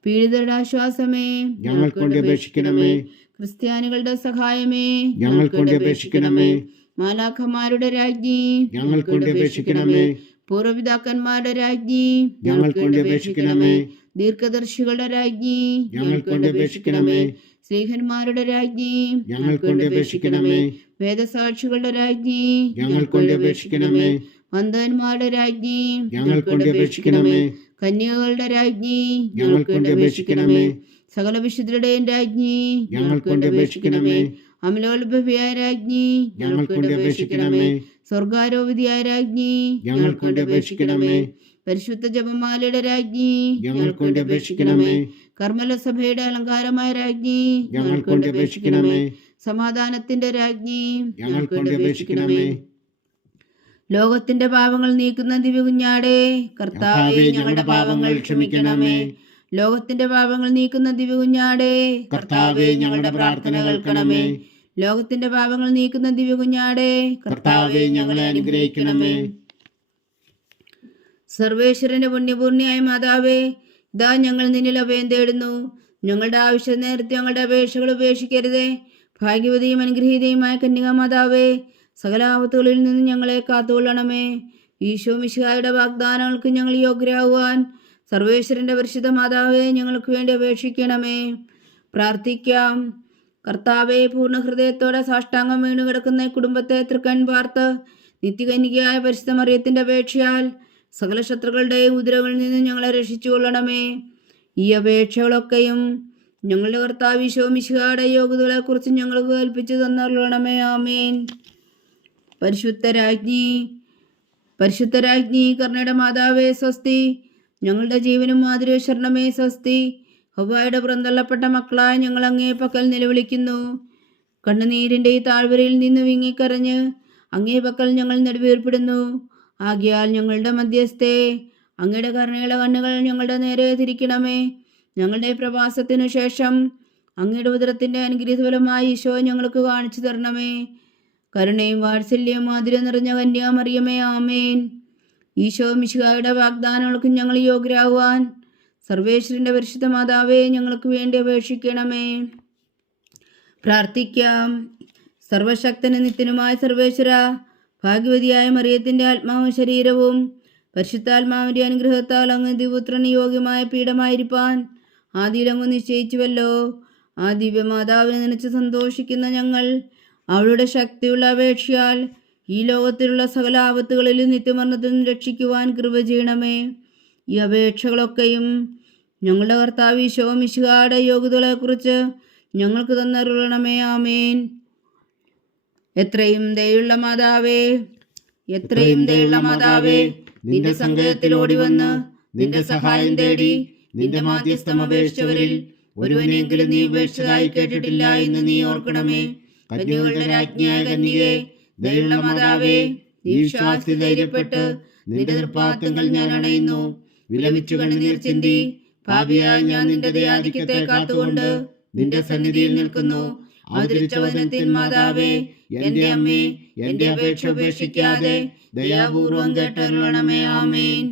പീഡിതരുടെ ആശ്വാസമേ, ഞങ്ങൾക്ക് വേണ്ടി അപേക്ഷിക്കണമേ. ക്രിസ്ത്യാനികളുടെ സഹായമേ, ഞങ്ങൾക്ക് വേണ്ടി അപേക്ഷിക്കണമേ. മാലാഖമാരുടെ രാജ്ഞി, ഞങ്ങൾക്ക് വേണ്ടി അപേക്ഷിക്കണമേ. പൂർവ്വപിതാക്കന്മാരുടെ രാജ്ഞി, ഞങ്ങൾക്ക് വേണ്ടി അപേക്ഷിക്കണമേ. ദീർഘദർശികളുടെ രാജ്ഞി, ഞങ്ങൾക്ക് വേണ്ടി അപേക്ഷിക്കണമേ. സ്ത്രീഹന്മാരുടെ രാജ്ഞി, ഞങ്ങൾക്ക് വേണ്ടി അപേക്ഷിക്കണമേ. വേദസാക്ഷികളുടെ രാജ്ഞി, ഞങ്ങൾക്ക് വേണ്ടി അപേക്ഷിക്കണമേ. വന്ദന്മാരുടെ രാജ്ഞി, ഞങ്ങൾക്ക് വേണ്ടി അപേക്ഷിക്കണമേ. കന്യകകളുടെ രാജ്ഞി, ഞങ്ങൾക്ക് വേണ്ടി അപേക്ഷിക്കണമേ. സകല വിശുദ്ധരുടെയും രാജ്ഞി, ഞങ്ങൾക്ക് വേണ്ടി അപേക്ഷിക്കണമേ. അമലോത്ഭവിയായ രാജ്ഞി, ഞങ്ങൾക്ക് വേണ്ടി അപേക്ഷിക്കണമേ. സ്വർഗാരോപിതിയായ രാജ്ഞി, ഞങ്ങൾക്ക് വേണ്ടി അപേക്ഷിക്കണമേ. പരിശുദ്ധ ജപമാലയുടെ രാജ്ഞി, ഞങ്ങൾക്ക് വേണ്ടി അപേക്ഷിക്കണമേ. കർമ്മല സഭയുടെ അലങ്കാരമായ രാജ്ഞി, ഞങ്ങൾക്ക് വേണ്ടി അപേക്ഷിക്കണമേ. സമാധാനത്തിന്റെ രാജ്ഞി, ഞങ്ങൾക്ക് വേണ്ടി അപേക്ഷിക്കണമേ. ലോകത്തിന്റെ പാപങ്ങൾ നീക്കുന്ന ദിവ്യകുഞ്ഞാടേ, കർത്താവേ ഞങ്ങളുടെ പാപങ്ങൾ ക്ഷമിക്കണമേ. ലോകത്തിന്റെ പാപങ്ങൾ നീക്കുന്ന ദിവ്യകുഞ്ഞാടേ, കർത്താവേ ഞങ്ങളുടെ പ്രാർത്ഥന കേൾക്കണമേ. ലോകത്തിന്റെ പാപങ്ങൾ നീക്കുന്ന ദിവ്യകുഞ്ഞാടേ, കർത്താവേ ഞങ്ങളെ അനുഗ്രഹിക്കണമേ. സർവേശ്വരന്റെ പുണ്യപൂർണിയായ മാതാവേ, ഇതാ ഞങ്ങൾ നിന്നിൽ അഭയം തേടുന്നു. ഞങ്ങളുടെ ആവശ്യ നേരത്തെ ഞങ്ങളുടെ അപേക്ഷകൾ ഉപേക്ഷിക്കരുതേ. ഭാഗ്യവതിയും അനുഗ്രഹീതയുമായ കന്യകാ മാതാവേ, സകല ആപത്തുകളിൽ നിന്ന് ഞങ്ങളെ കാത്തുകൊള്ളണമേ. ഈശോ മിശിഹായുടെ വാഗ്ദാനങ്ങൾക്ക് ഞങ്ങൾ യോഗ്യരാകുവാൻ സർവേശ്വരന്റെ പരിശുദ്ധ മാതാവേ, ഞങ്ങൾക്ക് വേണ്ടി അപേക്ഷിക്കണമേ. പ്രാർത്ഥിക്കാം. കർത്താവെ, പൂർണ്ണ ഹൃദയത്തോടെ സാഷ്ടാംഗം വീണു കിടക്കുന്ന ഈ കുടുംബത്തെ തൃക്കൺ പാർത്ത് നിത്യകന്യകയായ പരിശുദ്ധ മറിയത്തിന്റെ അപേക്ഷയാൽ സകല ശത്രുക്കളുടെയും ഉദരവിൽ നിന്ന് ഞങ്ങളെ രക്ഷിച്ചു കൊള്ളണമേ. ഈ അപേക്ഷകളൊക്കെയും ഞങ്ങളുടെ കർത്താവ് ഈശോ മിശിഹായുടെ യോഗ്യതകളെക്കുറിച്ച് ഞങ്ങൾക്ക് കൽപ്പിച്ചു തന്നരുളണമേ. ആമേൻ. പരിശുദ്ധ രാജ്ഞി കർണയുടെ മാതാവേ സ്വസ്തി. ഞങ്ങളുടെ ജീവനും മാതിരി ശരണമേ സ്വസ്തി. ഹവ്വായുടെ പുറന്തള്ളപ്പെട്ട മക്കളായ ഞങ്ങൾ അങ്ങേ പക്കൽ നിലവിളിക്കുന്നു. കണ്ണുനീരിൻ്റെ ഈ താഴ്വരയിൽ നിന്ന് വിങ്ങിക്കരഞ്ഞ് അങ്ങേ പക്കൽ ഞങ്ങൾ നെടുവീർപ്പിടുന്നു. ആകയാൽ ഞങ്ങളുടെ മധ്യസ്ഥേ, അങ്ങയുടെ കരുണയുള്ള കണ്ണുകൾ ഞങ്ങളുടെ നേരെ തിരിക്കണമേ. ഞങ്ങളുടെ പ്രവാസത്തിനു ശേഷം അങ്ങയുടെ ഉദരത്തിൻ്റെ അനുഗ്രഹീതഫലമായി ഈശോ ഞങ്ങൾക്ക് കാണിച്ചു തരണമേ. കരുണയും വാത്സല്യവും മാധുര്യം നിറഞ്ഞ കന്യാമറിയമേ, ആമേൻ. ഈശോ മിശിഹായുടെ വാഗ്ദാനങ്ങൾക്ക് ഞങ്ങൾ യോഗ്യരാകുവാൻ സർവേശ്വരന്റെ പരിശുദ്ധ മാതാവേ, ഞങ്ങൾക്ക് വേണ്ടി അപേക്ഷിക്കണമേ. പ്രാർത്ഥിക്കാം. സർവശക്തനും നിത്യനുമായ സർവേശ്വര, ഭാഗ്യവതിയായ മറിയത്തിൻ്റെ ആത്മാവും ശരീരവും പരിശുദ്ധാത്മാവിൻ്റെ അനുഗ്രഹത്താൽ അങ്ങ് ദിവ്യപുത്രന് യോഗ്യമായ പീഠമായിരിക്കാൻ ആദിയിലങ്ങ് നിശ്ചയിച്ചുവല്ലോ. ആ ദിവ്യമാതാവിനെ നനച്ച് സന്തോഷിക്കുന്ന ഞങ്ങൾ അവളുടെ ശക്തിയുള്ള അപേക്ഷയാൽ ഈ ലോകത്തിലുള്ള സകല ആപത്തുകളിലും നിത്യമരണത്തിൽ നിന്ന് രക്ഷിക്കുവാൻ കൃപ ചെയ്യണമേ. ഈ അപേക്ഷകളൊക്കെയും ഞങ്ങളുടെ കർത്താവ് ഈശോ മിശിഹായുടെ യോഗ്യതകളെക്കുറിച്ച് ഞങ്ങൾക്ക് തന്നരുളണമേ. ആമേൻ. എത്രയും ദയുള്ള മാതാവേ, നിന്റെ സങ്കേതത്തിൽ ഓടിവന്ന് നിന്റെ സഹായം തേടി നിന്റെ മാധ്യസ്ഥം അപേക്ഷിച്ചവരിൽ ഒരുവനെങ്കിലും നീ ഉപേക്ഷിച്ചതായി കേട്ടിട്ടില്ല എന്ന് നീ ഓർക്കണമേ. കന്യകളുടെ രാജ്ഞിയായ കന്യകേ, ദയുള്ള മാതാവേ, ഈ വിശ്വാസത്തിൽ ധൈര്യപ്പെട്ട് നിന്റെ തൃപ്പാദങ്ങൾ ഞാൻ അണയുന്നു. വിലപിച്ചു കണ്ണുനീർ ചിന്തി പാപിയായ ഞാൻ നിന്റെ ദയാധിക്യത്തെ കാത്തുകൊണ്ട് നിന്റെ സന്നിധിയിൽ നിൽക്കുന്നു. അവതരിച്ച വചനത്തിൻ മാതാവേ, എന്റെ അമ്മേ, എന്റെ അപേക്ഷ ഉപേക്ഷിക്കാതെ ദയാപൂർവം കേട്ടരുളണമേ. ആമേൻ.